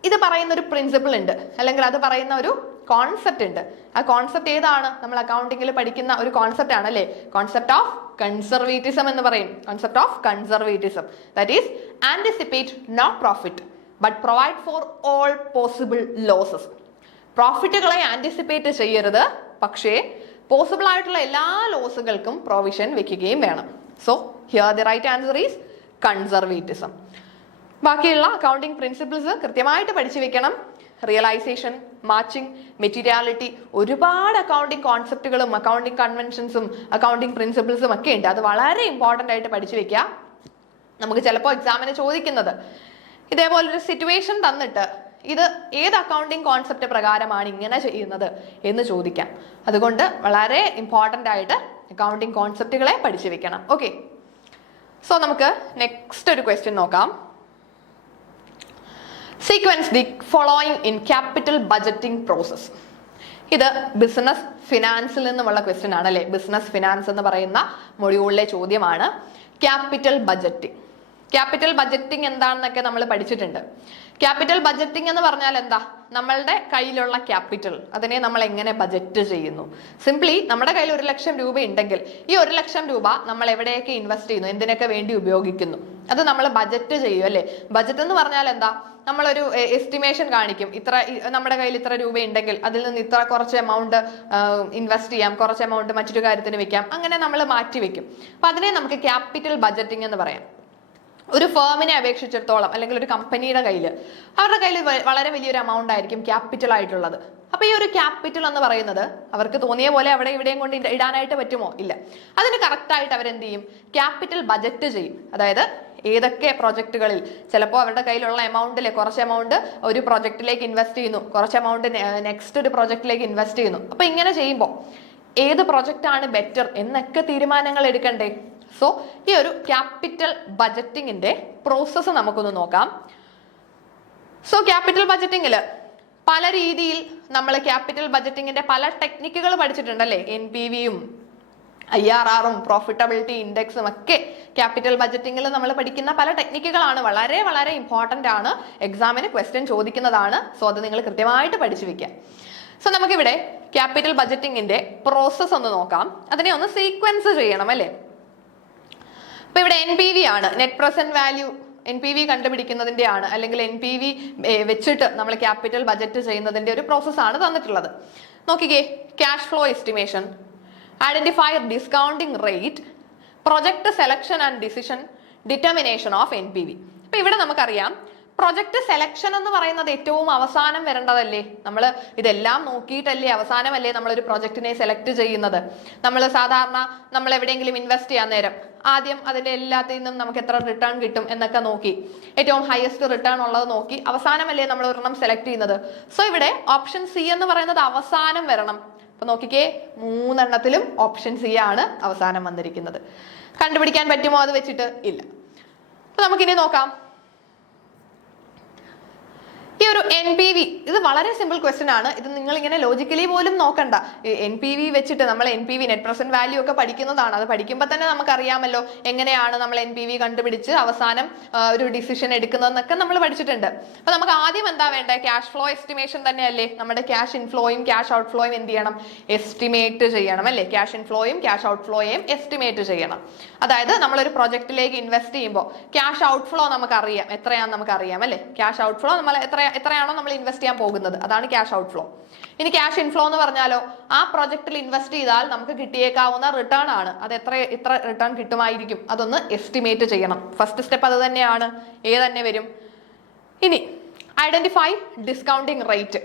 ഇത് പറയുന്ന ഒരു പ്രിൻസിപ്പിൾ ഉണ്ട്, അല്ലെങ്കിൽ അത് പറയുന്ന ഒരു കോൺസെപ്റ്റ് ഉണ്ട്. ആ കോൺസെപ്റ്റ് ഏതാണ്? നമ്മൾ അക്കൗണ്ടിങ്ങിൽ പഠിക്കുന്ന ഒരു കോൺസെപ്റ്റ് ആണ് അല്ലേ. കോൺസെപ്റ്റ് ഓഫ് കൺസർവേറ്റിസം എന്ന് പറയും. Concept of conservatism, that is anticipate not profit but provide for all possible losses. പ്രോഫിറ്റുകളെ ആന്റിസിപ്പേറ്റ് ചെയ്യരുത്, പക്ഷേ പോസിബിൾ ആയിട്ടുള്ള എല്ലാ ലോസുകൾക്കും പ്രൊവിഷൻ വെക്കുകയും വേണം. So here the right answer is conservatism. ബാക്കിയുള്ള അക്കൗണ്ടിങ് പ്രിൻസിപ്പിൾസ് കൃത്യമായിട്ട് പഠിച്ചു വെക്കണം. റിയലൈസേഷൻ, മാച്ചിങ്, മെറ്റീരിയാലിറ്റി, ഒരുപാട് അക്കൗണ്ടിങ് കോൺസെപ്റ്റുകളും അക്കൗണ്ടിങ് കൺവെൻഷൻസും അക്കൗണ്ടിങ് പ്രിൻസിപ്പിൾസും ഒക്കെ ഉണ്ട്. അത് വളരെ ഇമ്പോർട്ടൻ്റ് ആയിട്ട് പഠിച്ചു വെക്കുക. നമുക്ക് ചിലപ്പോൾ എക്സാമിന് ചോദിക്കുന്നത് ഇതേപോലൊരു സിറ്റുവേഷൻ തന്നിട്ട് ഇത് ഏത് അക്കൗണ്ടിങ് കോൺസെപ്റ്റ് പ്രകാരമാണ് ഇങ്ങനെ ചെയ്യുന്നത് എന്ന് ചോദിക്കാം. അതുകൊണ്ട് വളരെ ഇമ്പോർട്ടൻ്റ് ആയിട്ട് അക്കൗണ്ടിങ് കോൺസെപ്റ്റുകളെ പഠിച്ചു വെക്കണം. ഓക്കെ, സോ നമുക്ക് നെക്സ്റ്റ് ഒരു ക്വസ്റ്റ്യൻ നോക്കാം. Sequence the following in capital budgeting process. ഇത് ബിസിനസ് ഫിനാൻസിൽ നിന്നുമുള്ള ക്വസ്റ്റ്യൻ ആണ് അല്ലെ. ബിസിനസ് ഫിനാൻസ് എന്ന് പറയുന്ന മൊഡ്യൂളിലെ ചോദ്യമാണ് ക്യാപിറ്റൽ ബജറ്റിംഗ്. ക്യാപിറ്റൽ ബജറ്റിംഗ് എന്താണെന്നൊക്കെ നമ്മൾ പഠിച്ചിട്ടുണ്ട്. ക്യാപിറ്റൽ ബജറ്റിംഗ് എന്ന് പറഞ്ഞാൽ എന്താ? നമ്മളുടെ കയ്യിലുള്ള ക്യാപിറ്റൽ അതിനെ നമ്മൾ എങ്ങനെ ബജറ്റ് ചെയ്യുന്നു. സിംപ്ലി നമ്മുടെ കയ്യിൽ 1 ലക്ഷം രൂപ ഉണ്ടെങ്കിൽ ഈ 1 ലക്ഷം രൂപ നമ്മൾ എവിടെയൊക്കെ ഇൻവെസ്റ്റ് ചെയ്യുന്നു, എന്തിനൊക്കെ വേണ്ടി ഉപയോഗിക്കുന്നു, അത് നമ്മൾ ബജറ്റ് ചെയ്യും അല്ലെ. ബജറ്റ് എന്ന് പറഞ്ഞാൽ എന്താ? നമ്മളൊരു എസ്റ്റിമേഷൻ കാണിക്കും. നമ്മുടെ കയ്യിൽ ഇത്ര രൂപ ഉണ്ടെങ്കിൽ അതിൽ നിന്ന് ഇത്ര കുറച്ച് എമൗണ്ട് ഇൻവെസ്റ്റ് ചെയ്യാം, കുറച്ച് എമൗണ്ട് മറ്റൊരു കാര്യത്തിന് വെക്കാം, അങ്ങനെ നമ്മൾ മാറ്റി വെക്കും. അപ്പൊ അതിനെ നമുക്ക് ക്യാപിറ്റൽ ബജറ്റിംഗ് എന്ന് പറയാം. ഒരു ഫേമിനെ അപേക്ഷിച്ചിടത്തോളം അല്ലെങ്കിൽ ഒരു കമ്പനിയുടെ കയ്യിൽ അവരുടെ കയ്യിൽ വളരെ വലിയൊരു എമൗണ്ട് ആയിരിക്കും ക്യാപിറ്റൽ ആയിട്ടുള്ളത്. അപ്പൊ ഈ ഒരു ക്യാപിറ്റൽ എന്ന് പറയുന്നത് അവർക്ക് തോന്നിയ പോലെ അവിടെ ഇവിടെയും കൊണ്ട് ഇടാനായിട്ട് പറ്റുമോ? ഇല്ല. അതിന് കറക്റ്റ് ആയിട്ട് അവരെന്ത് ചെയ്യും? ക്യാപിറ്റൽ ബജറ്റ് ചെയ്യും. അതായത് ഏതൊക്കെ പ്രൊജക്ടുകളിൽ ചിലപ്പോൾ അവരുടെ കയ്യിലുള്ള എമൗണ്ടിലെ കുറച്ച് എമൗണ്ട് ഒരു പ്രൊജക്റ്റിലേക്ക് ഇൻവെസ്റ്റ് ചെയ്യുന്നു, കുറച്ച് എമൗണ്ട് നെക്സ്റ്റ് ഒരു പ്രൊജക്റ്റിലേക്ക് ഇൻവെസ്റ്റ് ചെയ്യുന്നു. അപ്പൊ ഇങ്ങനെ ചെയ്യുമ്പോൾ ഏത് പ്രൊജക്റ്റ് ആണ് ബെറ്റർ എന്നൊക്കെ തീരുമാനങ്ങൾ എടുക്കണ്ടേ? സോ ഈ ഒരു ക്യാപിറ്റൽ ബജറ്റിങ്ങിന്റെ പ്രോസസ്സ് നമുക്കൊന്ന് നോക്കാം. സോ ക്യാപിറ്റൽ ബജറ്റിങ്ങിൽ പല രീതിയിൽ നമ്മൾ ക്യാപിറ്റൽ ബജറ്റിങ്ങിന്റെ പല ടെക്നിക്കുകൾ പഠിച്ചിട്ടുണ്ടല്ലേ. NPV-യും IRR-ഉം പ്രോഫിറ്റബിലിറ്റി ഇൻഡെക്സും ഒക്കെ ക്യാപിറ്റൽ ബജറ്റിങ്ങിൽ നമ്മൾ പഠിക്കുന്ന പല ടെക്നിക്കുകളാണ്. വളരെ വളരെ ഇമ്പോർട്ടൻ്റ് ആണ്, എക്സാമിന് ക്വസ്റ്റ്യൻ ചോദിക്കുന്നതാണ്. സോ അത് നിങ്ങൾ കൃത്യമായിട്ട് പഠിച്ചു വെക്കാം. സോ നമുക്കിവിടെ ക്യാപിറ്റൽ ബജറ്റിങ്ങിന്റെ പ്രോസസ്സ് ഒന്ന് നോക്കാം. അതിനെ ഒന്ന് സീക്വൻസ് ചെയ്യണം അല്ലേ. അപ്പൊ ഇവിടെ NPV ആണ്, നെറ്റ് പ്രസന്റ് വാല്യൂ. NPV കണ്ടുപിടിക്കുന്നതിന്റെ ആണ്, അല്ലെങ്കിൽ NPV വെച്ചിട്ട് നമ്മൾ ക്യാപിറ്റൽ ബജറ്റ് ചെയ്യുന്നതിന്റെ ഒരു പ്രോസസ്സാണ് തന്നിട്ടുള്ളത്. നോക്കിക്കേ, cash flow estimation, identify discounting rate, project selection and decision, determination of NPV. അപ്പൊ ഇവിടെ നമുക്കറിയാം പ്രൊജക്ട് സെലക്ഷൻ എന്ന് പറയുന്നത് ഏറ്റവും അവസാനം വരേണ്ടതല്ലേ. നമ്മൾ ഇതെല്ലാം നോക്കിയിട്ടല്ലേ അവസാനമല്ലേ നമ്മളൊരു പ്രൊജക്റ്റിനെ സെലക്ട് ചെയ്യുന്നത്. നമ്മൾ സാധാരണ നമ്മൾ എവിടെയെങ്കിലും ഇൻവെസ്റ്റ് ചെയ്യാൻ നേരം ആദ്യം അതിന്റെ എല്ലാത്തിൽ നിന്നും നമുക്ക് എത്ര റിട്ടേൺ കിട്ടും എന്നൊക്കെ നോക്കി ഏറ്റവും ഹയസ്റ്റ് റിട്ടേൺ ഉള്ളത് നോക്കി അവസാനമല്ലേ നമ്മൾ ഒരെണ്ണം സെലക്ട് ചെയ്യുന്നത്. സോ ഇവിടെ ഓപ്ഷൻ C എന്ന് പറയുന്നത് അവസാനം വരണം. അപ്പൊ നോക്കിക്കേ, 3 എണ്ണത്തിലും ഓപ്ഷൻ C ആണ് അവസാനം വന്നിരിക്കുന്നത്. കണ്ടുപിടിക്കാൻ പറ്റുമോ അത് വെച്ചിട്ട്? ഇല്ല. അപ്പൊ നമുക്കിനി നോക്കാം. ഈ ഒരു NPV ഇത് വളരെ സിമ്പിൾ ക്വസ്റ്റ്യൻ ആണ്. ഇത് നിങ്ങൾ ഇങ്ങനെ ലോജിക്കലി പോലും നോക്കണ്ട. NPV വെച്ചിട്ട് നമ്മൾ NPV നെറ്റ് പ്രസന്റ് വാല്യൂ ഒക്കെ പഠിക്കുന്നതാണ്. അത് പഠിക്കുമ്പോൾ തന്നെ നമുക്കറിയാമല്ലോ എങ്ങനെയാണ് നമ്മൾ NPV കണ്ടുപിടിച്ച് അവസാനം ഒരു ഡിസിഷൻ എടുക്കുന്നതെന്നൊക്കെ നമ്മൾ പഠിച്ചിട്ടുണ്ട്. അപ്പൊ നമുക്ക് ആദ്യം എന്താ വേണ്ടത്? ക്യാഷ് ഫ്ലോ എസ്റ്റിമേഷൻ തന്നെയല്ലേ. നമ്മുടെ ക്യാഷ് ഇൻഫ്ലോയും ക്യാഷ് ഔട്ട് ഫ്ലോയും എന്ത് ചെയ്യണം? എസ്റ്റിമേറ്റ് ചെയ്യണം അല്ലേ. ക്യാഷ് ഇൻഫ്ലോയും ക്യാഷ് ഔട്ട് ഫ്ലോയും എസ്റ്റിമേറ്റ് ചെയ്യണം. അതായത് നമ്മളൊരു പ്രൊജക്റ്റിലേക്ക് ഇൻവെസ്റ്റ് ചെയ്യുമ്പോൾ ക്യാഷ് ഔട്ട് ഫ്ലോ നമുക്കറിയാം, എത്രയാണെന്ന് നമുക്കറിയാം അല്ലേ. ക്യാഷ് ഔട്ട് ഫ്ലോ നമ്മൾ എത്രയാണോ നമ്മൾ ഇൻവെസ്റ്റ് ചെയ്യാൻ പോകുന്നത് അതാണ് ക്യാഷ് ഔട്ട് ഫ്ലോ. ഇനി ക്യാഷ് ഇൻഫ്ലോ എന്ന് പറഞ്ഞാലോ ആ പ്രൊജക്റ്റിൽ ഇൻവെസ്റ്റ് ചെയ്താൽ നമുക്ക് കിട്ടിയേക്കാവുന്ന റിട്ടേൺ ആണ്. അത് എത്ര റിട്ടേൺ കിട്ടുമായിരിക്കും അതൊന്ന് എസ്റ്റിമേറ്റ് ചെയ്യണം. ഫസ്റ്റ് സ്റ്റെപ്പ് അത് തന്നെയാണ്. തന്നെ വരും. ഇനി ഐഡന്റിഫൈ ഡിസ്കൗണ്ടിങ് റേറ്റ്.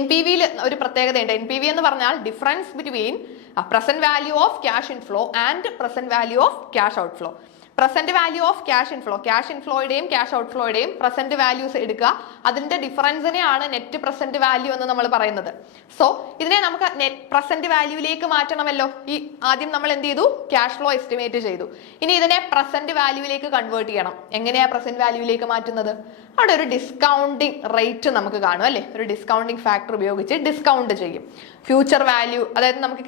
NPV-യിൽ ഒരു പ്രത്യേകതയുണ്ട്. NPV എന്ന് പറഞ്ഞാൽ difference between present value of cash inflow and present value of cash outflow. Present value of cash ഇൻഫ്ലോയുടെയും ക്യാഷ് ഔട്ട് ഫ്ലോയുടെയും പ്രസന്റ് വാല്യൂസ് എടുക്കുക. അതിന്റെ ഡിഫറൻസിനെയാണ് നെറ്റ് പ്രസന്റ് വാല്യൂ എന്ന് നമ്മൾ പറയുന്നത്. സോ ഇതിനെ നമുക്ക് നെറ്റ് പ്രസന്റ് വാല്യൂയിലേക്ക് മാറ്റണമല്ലോ. ഈ ആദ്യം നമ്മൾ എന്ത് ചെയ്തു? ക്യാഷ് ഫ്ലോ എസ്റ്റിമേറ്റ് ചെയ്തു. ഇനി ഇതിനെ പ്രസന്റ് വാല്യൂയിലേക്ക് കൺവേർട്ട് ചെയ്യണം. എങ്ങനെയാ പ്രസന്റ് വാല്യൂയിലേക്ക് മാറ്റുന്നത്? അവിടെ ഒരു ഡിസ്കൗണ്ടിങ് റേറ്റ് നമുക്ക് കാണും അല്ലെ. ഒരു ഡിസ്കൗണ്ടിങ് ഫാക്ടർ ഉപയോഗിച്ച് ഡിസ്കൗണ്ട് ചെയ്യും. ഫ്യൂച്ചർ വാല്യൂ, അതായത് നമുക്ക്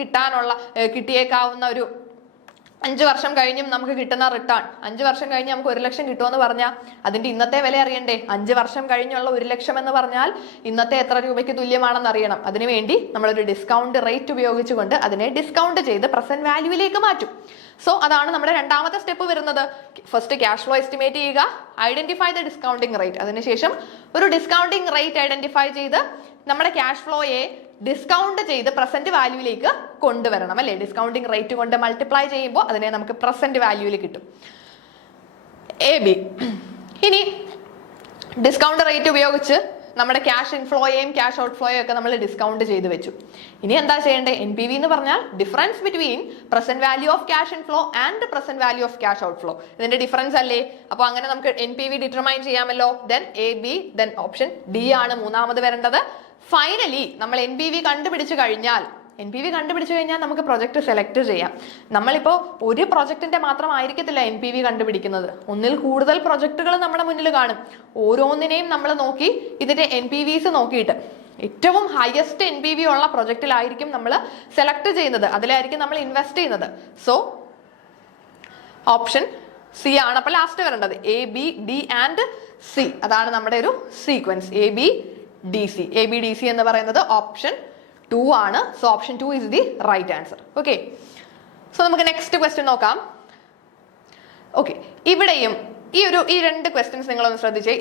കിട്ടിയേക്കാവുന്ന ഒരു 5 വർഷം കഴിഞ്ഞും നമുക്ക് കിട്ടുന്ന റിട്ടേൺ, 5 വർഷം കഴിഞ്ഞ് നമുക്ക് 1 ലക്ഷം കിട്ടുമെന്ന് പറഞ്ഞാൽ അതിന്റെ ഇന്നത്തെ വില അറിയണ്ടേ? 5 വർഷം കഴിഞ്ഞുള്ള 1 ലക്ഷം എന്ന് പറഞ്ഞാൽ ഇന്നത്തെ എത്ര രൂപയ്ക്ക് തുല്യമാണെന്ന് അറിയണം. അതിനുവേണ്ടി നമ്മളൊരു ഡിസ്കൗണ്ട് റേറ്റ് ഉപയോഗിച്ചുകൊണ്ട് അതിനെ ഡിസ്കൗണ്ട് ചെയ്ത് പ്രസന്റ് വാല്യൂവിലേക്ക് മാറ്റും. സോ അതാണ് നമ്മുടെ രണ്ടാമത്തെ സ്റ്റെപ്പ് വരുന്നത്. ഫസ്റ്റ് ക്യാഷ് ഫ്ലോ എസ്റ്റിമേറ്റ് ചെയ്യുക, ഐഡന്റിഫൈ ദ ഡിസ്കൗണ്ടിങ് റേറ്റ്. അതിനുശേഷം ഒരു ഡിസ്കൗണ്ടിങ് റേറ്റ് ഐഡന്റിഫൈ ചെയ്ത് നമ്മുടെ ക്യാഷ് ഫ്ലോയെ ഡിസ്കൗണ്ട് ചെയ്ത് പ്രസന്റ് വാല്യൂയിലേക്ക് കൊണ്ടുവരണം അല്ലെ. ഡിസ്കൗണ്ടിങ് റേറ്റ് കൊണ്ട് മൾട്ടിപ്ലൈ ചെയ്യുമ്പോൾ അതിനെ നമുക്ക് പ്രസന്റ് വാല്യൂയിൽ കിട്ടും. AB. ഇനി ഡിസ്കൗണ്ട് റേറ്റ് ഉപയോഗിച്ച് നമ്മുടെ ക്യാഷ് ഇൻഫ്ലോയെയും ക്യാഷ് ഔട്ട്ഫ്ലോയും ഒക്കെ നമ്മൾ ഡിസ്കൗണ്ട് ചെയ്ത് വെച്ചു. ഇനി എന്താ ചെയ്യേണ്ടത്? NPV എന്ന് പറഞ്ഞാൽ difference between present value of cash inflow and present value of cash outflow. ഇതിന്റെ ഡിഫറൻസ് അല്ലേ? അപ്പൊ അങ്ങനെ നമുക്ക് NPV ഡിറ്റർമൈൻ ചെയ്യാമല്ലോ. Then AB, then option D ആണ് മൂന്നാമത് വരേണ്ടത്. ഫൈനലി നമ്മൾ NPV കണ്ടുപിടിച്ചു കഴിഞ്ഞാൽ നമുക്ക് പ്രൊജക്ട് സെലക്ട് ചെയ്യാം. നമ്മളിപ്പോ ഒരു പ്രൊജക്ടിന്റെ മാത്രമായിരിക്കത്തില്ല NPV കണ്ടുപിടിക്കുന്നത്. ഒന്നിൽ കൂടുതൽ പ്രൊജക്ടുകൾ നമ്മുടെ മുന്നിൽ കാണും. ഓരോന്നിനെയും നമ്മൾ നോക്കി ഇതിന്റെ NPVs നോക്കിയിട്ട് ഏറ്റവും ഹയസ്റ്റ് NPV ഉള്ള പ്രൊജക്റ്റിലായിരിക്കും നമ്മൾ സെലക്ട് ചെയ്യുന്നത്, അതിലായിരിക്കും നമ്മൾ ഇൻവെസ്റ്റ് ചെയ്യുന്നത്. സോ ഓപ്ഷൻ C ആണ് അപ്പൊ ലാസ്റ്റ് വരേണ്ടത്. AB, D and C. അതാണ് നമ്മുടെ ഒരു സീക്വൻസ്. ABDC. ABDC എന്ന് പറയുന്നത് ഓപ്ഷൻ 2 ആണ്. So option 2 is the right answer. Okay, so നമുക്ക് നെക്സ്റ്റ് ക്വസ്റ്റ്യൻ നോക്കാം. ഓക്കെ, ഇവിടെയും ഈ രണ്ട് ക്വസ്റ്റ്യൻസ് നിങ്ങളൊന്ന് ശ്രദ്ധിച്ചേ.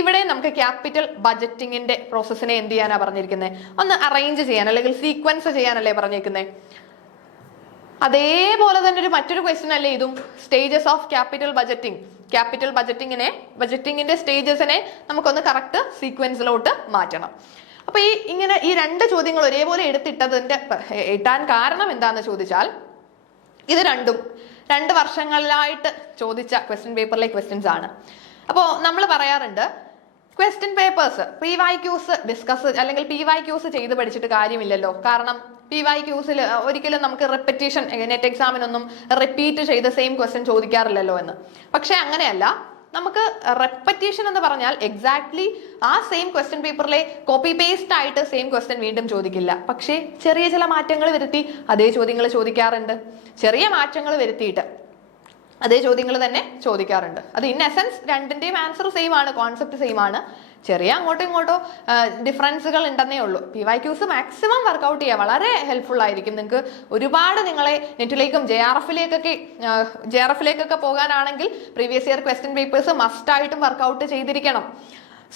ഇവിടെ നമുക്ക് ക്യാപിറ്റൽ ബജറ്റിങ്ങിന്റെ പ്രോസസ്സിനെ എന്ത് ചെയ്യാനാ പറഞ്ഞിരിക്കുന്നത്? ഒന്ന് അറേഞ്ച് ചെയ്യാൻ അല്ലെങ്കിൽ സീക്വൻസ് ചെയ്യാനല്ലേ പറഞ്ഞിരിക്കുന്നത്. അതേപോലെ തന്നെ മറ്റൊരു ക്വസ്റ്റ്യൻ അല്ലേ ഇതും? Stages of capital budgeting. Capital ബജറ്റിങ്ങിന്റെ സ്റ്റേജസിനെ നമുക്കൊന്ന് കറക്റ്റ് സീക്വൻസിലോട്ട് മാറ്റണം. അപ്പൊ ഈ രണ്ട് ചോദ്യങ്ങൾ ഒരേപോലെ ഇട്ടാൻ കാരണം എന്താന്ന് ചോദിച്ചാൽ, ഇത് രണ്ടും 2 വർഷങ്ങളിലായിട്ട് ചോദിച്ച ക്വസ്റ്റ്യൻ പേപ്പറിലെ ക്വസ്റ്റ്യൻസ് ആണ്. അപ്പോൾ നമ്മൾ പറയാറുണ്ട് ക്വസ്റ്റ്യൻ പേപ്പേഴ്സ് PYQs ഡിസ്കസ് അല്ലെങ്കിൽ PYQs ചെയ്ത് പഠിച്ചിട്ട് കാര്യമില്ലല്ലോ. കാരണം PYQസിൽ ഒരിക്കലും നമുക്ക് റെപ്പറ്റീഷൻ, നെറ്റ് എക്സാമിനൊന്നും റിപ്പീറ്റ് ചെയ്ത് സെയിം ക്വസ്റ്റ്യൻ ചോദിക്കാറില്ലല്ലോ എന്ന്. പക്ഷെ അങ്ങനെയല്ല, നമുക്ക് റെപ്പറ്റീഷൻ എന്ന് പറഞ്ഞാൽ എക്സാക്ട്ലി ആ സെയിം ക്വസ്റ്റ്യൻ പേപ്പറിലെ കോപ്പി പേസ്റ്റ് ആയിട്ട് സെയിം ക്വസ്റ്റ്യൻ വീണ്ടും ചോദിക്കില്ല. പക്ഷേ ചെറിയ ചില മാറ്റങ്ങൾ വരുത്തി അതേ ചോദ്യങ്ങൾ ചോദിക്കാറുണ്ട്. ചെറിയ മാറ്റങ്ങൾ വരുത്തിയിട്ട് അതേ ചോദ്യങ്ങൾ തന്നെ ചോദിക്കാറുണ്ട്. അത് ഇൻ എസെൻസ് രണ്ടിന്റെയും ആൻസർ സെയിം ആണ്, കോൺസെപ്റ്റ് സെയിം ആണ്. ചെറിയ അങ്ങോട്ടും ഇങ്ങോട്ടോ ഡിഫറൻസുകൾ ഉണ്ടെന്നേ ഉള്ളൂ. PYQs മാക്സിമം വർക്കൗട്ട് ചെയ്യുക, വളരെ ഹെൽപ്ഫുൾ ആയിരിക്കും നിങ്ങൾക്ക്. ഒരുപാട് നിങ്ങളെ നെറ്റിലേക്കും JRFിലേക്കൊക്കെ പോകാനാണെങ്കിൽ previous year question papers must ആയിട്ടും വർക്കൗട്ട് ചെയ്തിരിക്കണം.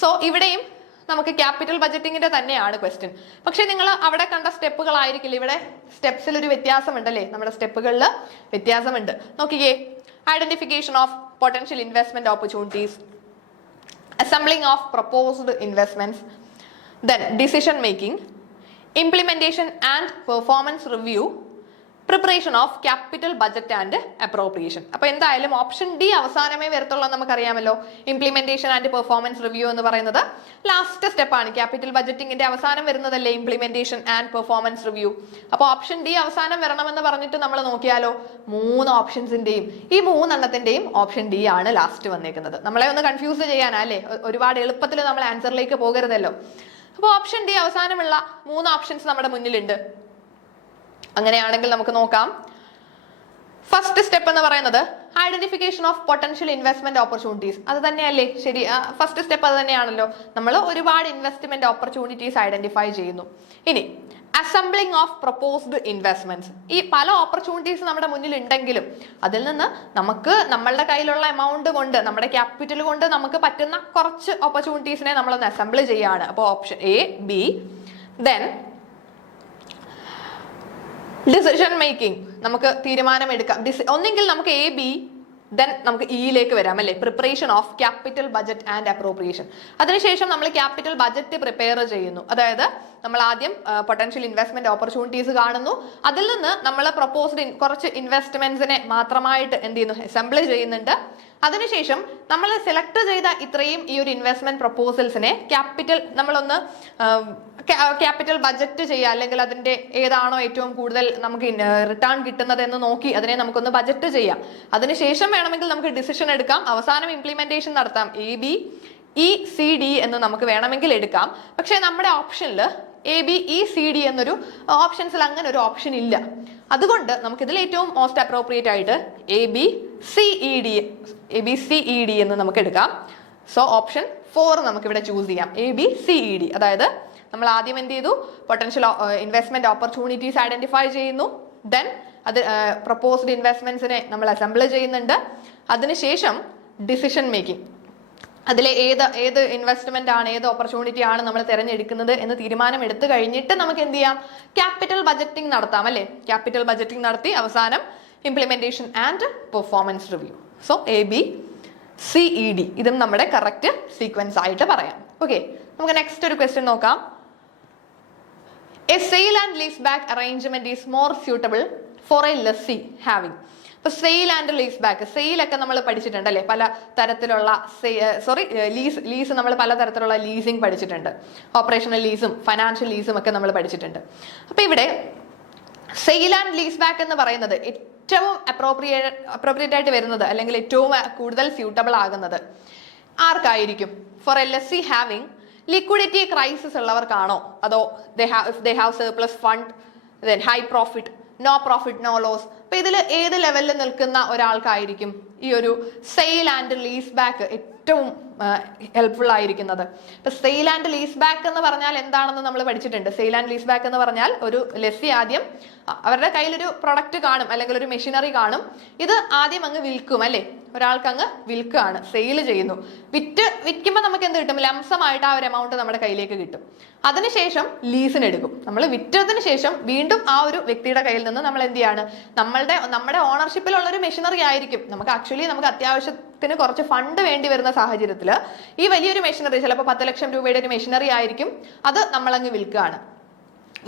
സോ ഇവിടെയും നമുക്ക് ക്യാപിറ്റൽ ബജറ്റിങ്ങിന്റെ തന്നെയാണ് ക്വസ്റ്റ്യൻ. പക്ഷെ നിങ്ങൾ അവിടെ കണ്ട സ്റ്റെപ്പുകളായിരിക്കില്ല. ഇവിടെ സ്റ്റെപ്സിൽ ഒരു വ്യത്യാസമുണ്ട് അല്ലേ? നമ്മുടെ സ്റ്റെപ്പുകളിൽ വ്യത്യാസമുണ്ട്. നോക്കിക്കേ, identification of potential investment opportunities, assembling of proposed investments, then decision making, implementation and performance review, preparation of capital budget and appropriation. അപ്പൊ എന്തായാലും ഓപ്ഷൻ D അവസാനമേ വരത്തുള്ളൂ നമുക്കറിയാമല്ലോ. ഇംപ്ലിമെന്റേഷൻ ആൻഡ് പെർഫോമൻസ് റിവ്യൂ എന്ന് പറയുന്നത് ലാസ്റ്റ് സ്റ്റെപ്പാണ്. ക്യാപിറ്റൽ ബജറ്റിംഗിന്റെ അവസാനം വരുന്നതല്ലേ ഇംപ്ലിമെന്റേഷൻ ആൻഡ് പെർഫോമൻസ് റിവ്യൂ. അപ്പൊ ഓപ്ഷൻ D അവസാനം വരണമെന്ന് പറഞ്ഞിട്ട് നമ്മൾ നോക്കിയാലോ, 3 ഓപ്ഷൻസിന്റെയും ഈ 3 എണ്ണത്തിന്റെയും ഓപ്ഷൻ D ആണ് ലാസ്റ്റ് വന്നേക്കുന്നത്. നമ്മളെ ഒന്ന് കൺഫ്യൂസ് ചെയ്യാനാ അല്ലേ? ഒരുപാട് എളുപ്പത്തിൽ നമ്മൾ ആൻസറിലേക്ക് പോകരുതല്ലോ. അപ്പൊ ഓപ്ഷൻ D അവസാനമുള്ള 3 ഓപ്ഷൻസ് നമ്മുടെ മുന്നിലുണ്ട്. അങ്ങനെയാണെങ്കിൽ നമുക്ക് നോക്കാം. ഫസ്റ്റ് സ്റ്റെപ്പ് എന്ന് പറയുന്നത് identification of potential investment opportunities. അത് തന്നെയല്ലേ ശരി? ഫസ്റ്റ് സ്റ്റെപ്പ് അത് തന്നെയാണല്ലോ. നമ്മൾ ഒരുപാട് ഇൻവെസ്റ്റ്മെന്റ് ഓപ്പർച്യൂണിറ്റീസ് ഐഡന്റിഫൈ ചെയ്യുന്നു. ഇനി അസംബ്ലിംഗ് ഓഫ് പ്രൊപ്പോസ്ഡ് ഇൻവെസ്റ്റ്മെന്റ്സ്. ഈ പല ഓപ്പർച്യൂണിറ്റീസ് നമ്മുടെ മുന്നിൽ ഉണ്ടെങ്കിലും അതിൽ നിന്ന് നമുക്ക് നമ്മളുടെ കയ്യിലുള്ള എമൗണ്ട് കൊണ്ട്, നമ്മുടെ ക്യാപിറ്റൽ കൊണ്ട് നമുക്ക് പറ്റുന്ന കുറച്ച് ഓപ്പർച്യൂണിറ്റീസിനെ നമ്മളൊന്ന് അസംബിൾ ചെയ്യാണ്. അപ്പോൾ option A, B, then decision making. നമുക്ക് തീരുമാനമെടുക്കാം. ഒന്നെങ്കിൽ നമുക്ക് AB, ദെൻ നമുക്ക് ഇയിലേക്ക് വരാം അല്ലെ? Preparation of capital budget and appropriation. അതിനുശേഷം നമ്മൾ ക്യാപിറ്റൽ ബജറ്റ് പ്രിപ്പയർ ചെയ്യുന്നു. അതായത് നമ്മൾ ആദ്യം പൊട്ടൻഷ്യൽ ഇൻവെസ്റ്റ്മെന്റ് ഓപ്പർച്യൂണിറ്റീസ് കാണുന്നു. അതിൽ നിന്ന് നമ്മൾ പ്രൊപ്പോസ്ഡ് കുറച്ച് ഇൻവെസ്റ്റ്മെന്റ്സിനെ മാത്രമായിട്ട് എന്ത് ചെയ്യുന്നു? അസംബിൾ ചെയ്യുന്നുണ്ട്. അതിനുശേഷം നമ്മൾ സെലക്ട് ചെയ്ത ഇത്രയും ഈ ഒരു ഇൻവെസ്റ്റ്മെന്റ് പ്രൊപ്പോസൽസിനെ നമ്മളൊന്ന് ക്യാപിറ്റൽ ബജറ്റ് ചെയ്യുക, അല്ലെങ്കിൽ അതിന്റെ ഏതാണോ ഏറ്റവും കൂടുതൽ നമുക്ക് റിട്ടേൺ കിട്ടുന്നത് എന്ന് നോക്കി അതിനെ നമുക്കൊന്ന് ബജറ്റ് ചെയ്യാം. അതിനുശേഷം വേണമെങ്കിൽ നമുക്ക് ഡിസിഷൻ എടുക്കാം. അവസാനം ഇംപ്ലിമെന്റേഷൻ നടത്താം. ABECD എന്ന് നമുക്ക് വേണമെങ്കിൽ എടുക്കാം. പക്ഷെ നമ്മുടെ ഓപ്ഷനിൽ ABECD എന്നൊരു ഓപ്ഷൻസിൽ അങ്ങനെ ഒരു ഓപ്ഷൻ ഇല്ല. അതുകൊണ്ട് നമുക്ക് ഇതിൽ ഏറ്റവും മോസ്റ്റ് അപ്രോപ്രിയേറ്റ് ആയിട്ട് ABCED എന്ന് നമുക്ക് എടുക്കാം. സോ ഓപ്ഷൻ 4 നമുക്ക് ഇവിടെ ചൂസ് ചെയ്യാം. ABCED. അതായത് നമ്മൾ ആദ്യം എന്ത് ചെയ്തു? പൊട്ടൻഷ്യൽ ഇൻവെസ്റ്റ്മെന്റ് ഓപ്പർച്യൂണിറ്റീസ് ഐഡന്റിഫൈ ചെയ്യുന്നു. ദെൻ അത് പ്രപ്പോസ്ഡ് ഇൻവെസ്റ്റ്മെന്റ്സിനെ നമ്മൾ അസംബിൾ ചെയ്യുന്നുണ്ട്. അതിനുശേഷം ഡിസിഷൻ മേക്കിംഗ്, അതിലെ ഏത് ഇൻവെസ്റ്റ്മെന്റ് ആണ്, ഏത് ഓപ്പർച്യൂണിറ്റി ആണ് നമ്മൾ തിരഞ്ഞെടുക്കുന്നത് എന്ന് തീരുമാനം എടുത്തു കഴിഞ്ഞിട്ട് നമുക്ക് എന്ത് ചെയ്യാം, ക്യാപിറ്റൽ ബജറ്റിംഗ് നടത്താം അല്ലേ. ക്യാപിറ്റൽ ബജറ്റിംഗ് നടത്തി അവസാനം implementation and performance review. So ABCED ഇതും നമ്മുടെ കറക്റ്റ് സീക്വൻസ് ആയിട്ട് പറയാം. ഓക്കെ, നമുക്ക് നെക്സ്റ്റ് ഒരു ക്വസ്റ്റ്യൻ നോക്കാം. A sale and lease back arrangement is more suitable for a lessee having. ഇപ്പൊ സെയിൽ ആൻഡ് ലീസ് ബാക്ക്, സെയിലൊക്കെ നമ്മൾ പഠിച്ചിട്ടുണ്ട് അല്ലെ, പല തരത്തിലുള്ള ലീസ് നമ്മൾ പല തരത്തിലുള്ള ലീസിങ് പഠിച്ചിട്ടുണ്ട്. ഓപ്പറേഷണൽ ലീസും ഫൈനാൻഷ്യൽ ലീസും ഒക്കെ നമ്മൾ പഠിച്ചിട്ടുണ്ട്. അപ്പൊ ഇവിടെ സെയിൽ ആൻഡ് ലീസ് ബാക്ക് എന്ന് പറയുന്നത് ഏറ്റവും അപ്രോപ്രിയേറ്റ് ആയിട്ട് വരുന്നത്, അല്ലെങ്കിൽ ഏറ്റവും കൂടുതൽ സ്യൂട്ടബിൾ ആകുന്നത് ആർക്കായിരിക്കും? For a lessee having liquidity crisis ഉള്ളവർക്കാണോ, അതോ they have surplus fund, then high profit, no profit no loss? അപ്പൊ ഇതിൽ ഏത് ലെവലിൽ നിൽക്കുന്ന ഒരാൾക്കായിരിക്കും ഈ ഒരു സെയിൽ ആൻഡ് ലീസ് ബാക്ക് ഏറ്റവും ഹെൽപ്ഫുൾ ആയിരിക്കുന്നത്? ഇപ്പൊ സെയിൽ ആൻഡ് ലീസ് ബാക്ക് എന്ന് പറഞ്ഞാൽ എന്താണെന്ന് നമ്മൾ പഠിച്ചിട്ടുണ്ട്. സെയിൽ ആൻഡ് ലീസ് ബാക്ക് എന്ന് പറഞ്ഞാൽ ഒരു ലെസ്സി ആദ്യം അവരുടെ കയ്യിലൊരു പ്രൊഡക്റ്റ് കാണും, അല്ലെങ്കിൽ ഒരു മെഷീനറി കാണും, ഇത് ആദ്യം അങ്ങ് വിൽക്കും അല്ലെ, ഒരാൾക്ക് അങ്ങ് വിൽക്കുകയാണ്, സെയിൽ ചെയ്യുന്നു. വിൽക്കുമ്പോൾ നമുക്ക് എന്ത് കിട്ടും? ലംസമായിട്ട് ആ ഒരു എമൗണ്ട് നമ്മുടെ കയ്യിലേക്ക് കിട്ടും. അതിനുശേഷം ലീസിന് എടുക്കും. നമ്മൾ വിറ്റതിന് ശേഷം വീണ്ടും ആ ഒരു വ്യക്തിയുടെ കയ്യിൽ നിന്ന് നമ്മൾ എന്ത് ചെയ്യാണ്, നമ്മുടെ ഓണർഷിപ്പിലുള്ള ഒരു മെഷീനറി ആയിരിക്കും. നമുക്ക് അത്യാവശ്യത്തിന് കുറച്ച് ഫണ്ട് വേണ്ടി വരുന്ന സാഹചര്യത്തിൽ ഈ വലിയൊരു മെഷീനറി, ചിലപ്പോൾ 10 ലക്ഷം രൂപയുടെ ഒരു മെഷീനറി ആയിരിക്കും, അത് നമ്മളങ്ങ് വിൽക്കുകയാണ്.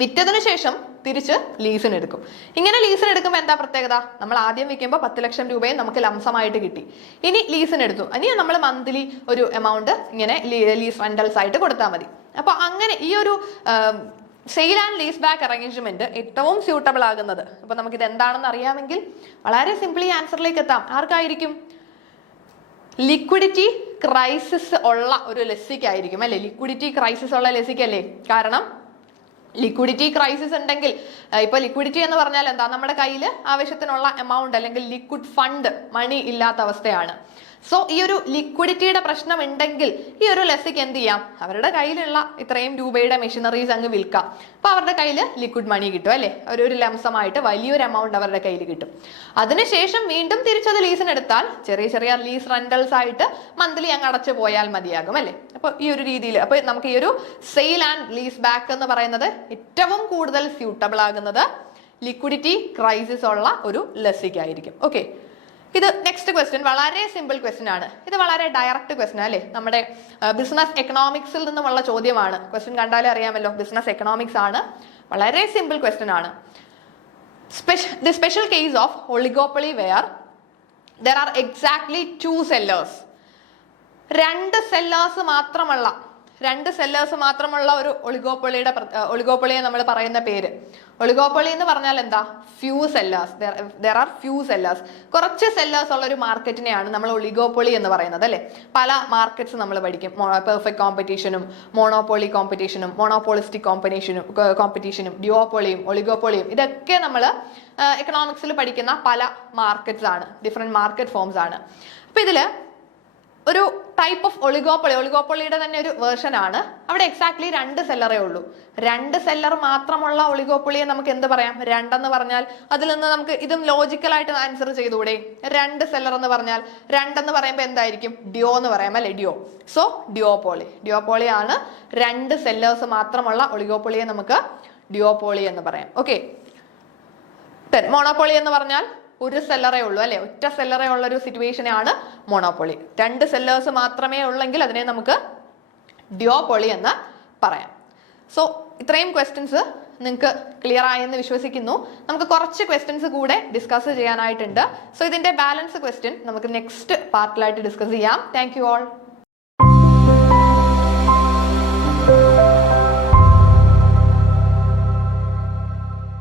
വിറ്റതിന് ശേഷം തിരിച്ച് ലീസിന് എടുക്കും. ഇങ്ങനെ ലീസിന് എടുക്കുമ്പോൾ എന്താ പ്രത്യേകത? നമ്മൾ ആദ്യം വിൽക്കുമ്പോൾ 10 ലക്ഷം രൂപയും നമുക്ക് ലംസമായിട്ട് കിട്ടി. ഇനി ലീസിന് എടുത്തു, ഇനി നമ്മൾ മന്ത്ലി ഒരു എമൗണ്ട് ഇങ്ങനെ ലീസ് റെന്റൽസ് ആയിട്ട് കൊടുത്താൽ മതി. അപ്പൊ അങ്ങനെ ഈ ഒരു sale and lease back arrangement ഏറ്റവും സ്യൂട്ടബിൾ ആകുന്നത്, അപ്പൊ നമുക്കിത് എന്താണെന്ന് അറിയാമെങ്കിൽ വളരെ സിംപിളി ആൻസറിലേക്ക് എത്താം. ആർക്കായിരിക്കും? ലിക്വിഡിറ്റി ക്രൈസിസ് ഉള്ള ഒരു ലെസ്സിക്കായിരിക്കും അല്ലെ. ലിക്വിഡിറ്റി ക്രൈസിസ് ഉള്ള ലെസ്സിക്കല്ലേ. കാരണം ലിക്വിഡിറ്റി ക്രൈസിസ് ഉണ്ടെങ്കിൽ, ഇപ്പൊ ലിക്വിഡിറ്റി എന്ന് പറഞ്ഞാൽ എന്താ, നമ്മുടെ കയ്യിൽ ആവശ്യത്തിനുള്ള എമൗണ്ട് അല്ലെങ്കിൽ ലിക്വിഡ് ഫണ്ട്, മണി ഇല്ലാത്ത അവസ്ഥയാണ്. സോ ഈ ഒരു ലിക്വിഡിറ്റിയുടെ പ്രശ്നം ഉണ്ടെങ്കിൽ ഈ ഒരു ലെസ്സിക്ക് എന്ത് ചെയ്യാം, അവരുടെ കയ്യിലുള്ള ഇത്രയും രൂപയുടെ മെഷീനറീസ് അങ്ങ് വിൽക്കാം. അപ്പൊ അവരുടെ കയ്യിൽ ലിക്വിഡ് മണി കിട്ടും അല്ലെ, ഒരു ലംസമായിട്ട് വലിയൊരു എമൗണ്ട് അവരുടെ കയ്യിൽ കിട്ടും. അതിനുശേഷം വീണ്ടും തിരിച്ചത് ലീസിന് എടുത്താൽ ചെറിയ ലീസ് റെന്റൽസ് ആയിട്ട് മന്ത്ലി അങ്ങ് അടച്ചു പോയാൽ മതിയാകും അല്ലെ. അപ്പൊ ഈ ഒരു രീതിയിൽ അപ്പൊ നമുക്ക് ഈ ഒരു സെയിൽ ആൻഡ് ലീസ് ബാക്ക് എന്ന് പറയുന്നത് ഏറ്റവും കൂടുതൽ സ്യൂട്ടബിൾ ആകുന്നത് ലിക്വിഡിറ്റി ക്രൈസിസ് ഉള്ള ഒരു ലെസ്സിക്കായിരിക്കും. ഓക്കെ, ഇത് നെക്സ്റ്റ് ക്വസ്റ്റ്യൻ വളരെ സിമ്പിൾ ക്വസ്റ്റ്യൻ ആണ്. ഇത് വളരെ ഡയറക്റ്റ് ക്വസ്റ്റ്യൻ അല്ലേ, നമ്മുടെ ബിസിനസ് എക്കണോമിക്സിൽ നിന്നുമുള്ള ചോദ്യമാണ്. ക്വസ്റ്റ്യൻ കണ്ടാലേ അറിയാമല്ലോ, ബിസിനസ് എക്കണോമിക്സ് ആണ്. വളരെ സിമ്പിൾ ക്വസ്റ്റ്യൻ ആണ്. The special case of oligopoly wear there are exactly 2 sellers. 2 sellers മാത്രമുള്ള ഒരു ഒളിഗോപ്പൊളിയെ നമ്മൾ പറയുന്ന പേര്. ഒളിഗോപ്പൊളി എന്ന് പറഞ്ഞാൽ എന്താ? Few sellers. There are few sellers. കുറച്ച് സെല്ലേഴ്സ് ഉള്ള ഒരു മാർക്കറ്റിനെയാണ് നമ്മൾ ഒളിഗോപ്പൊളി എന്ന് പറയുന്നത് അല്ലെ. പല മാർക്കറ്റ്സ് നമ്മൾ പഠിക്കും. പെർഫെക്റ്റ് കോമ്പറ്റീഷനും, മോണോപ്പൊളി കോമ്പറ്റീഷനും, മോണോപോളിസ്റ്റിക് കോമ്പറ്റീഷനും, ഡ്യുവോപ്പൊളിയും, ഒളിഗോപ്പൊളിയും, ഇതൊക്കെ നമ്മൾ എക്കണോമിക്സിൽ പഠിക്കുന്ന പല മാർക്കറ്റ്സ് ആണ്, ഡിഫറെന്റ് മാർക്കറ്റ് ഫോംസ് ആണ്. അപ്പൊ ഇതില് ഒരു ടൈപ്പ് ഓഫ് ഒളിഗോപ്പൊളിയുടെ തന്നെ ഒരു വേർഷൻ ആണ്. അവിടെ എക്സാക്ട്ലി 2 സെല്ലറേ ഉള്ളൂ. 2 സെല്ലർ മാത്രമുള്ള ഒളിഗോപ്പൊളിയെ നമുക്ക് എന്ത് പറയാം? 2 എന്ന് പറഞ്ഞാൽ അതിൽ നിന്ന് നമുക്ക് ഇതും ലോജിക്കലായിട്ട് ആൻസർ ചെയ്തുകൂടെ? 2 സെല്ലർ എന്ന് പറഞ്ഞാൽ 2 എന്ന് പറയുമ്പോൾ എന്തായിരിക്കും? ഡ്യോ എന്ന് പറയാം അല്ലെ, ഡ്യോ. സോ ഡ്യോപോളി ആണ് 2 സെല്ലേഴ്സ് മാത്രമുള്ള ഒളിഗോപ്പൊളിയെ നമുക്ക് ഡ്യോപോളി എന്ന് പറയാം. ഓക്കെ, മോണോപ്പൊളി എന്ന് പറഞ്ഞാൽ ഒരു സെല്ലറേ ഉള്ളൂ അല്ലെ, ഒറ്റ സെല്ലറേ ഉള്ള ഒരു സിറ്റുവേഷനാണ് മോണോപ്പൊളി. 2 സെല്ലേഴ്സ് മാത്രമേ ഉള്ളെങ്കിൽ അതിനെ നമുക്ക് ഡ്യോപോളി എന്ന് പറയാം. സോ ഇത്രയും ക്വസ്റ്റ്യൻസ് നിങ്ങൾക്ക് ക്ലിയർ ആയെന്ന് വിശ്വസിക്കുന്നു. നമുക്ക് കുറച്ച് ക്വസ്റ്റ്യൻസ് കൂടെ ഡിസ്കസ് ചെയ്യാനായിട്ടുണ്ട്. സോ ഇതിന്റെ ബാലൻസ് ക്വസ്റ്റ്യൻ നമുക്ക് നെക്സ്റ്റ് പാർട്ടിലായിട്ട് ഡിസ്കസ് ചെയ്യാം. Thank you all.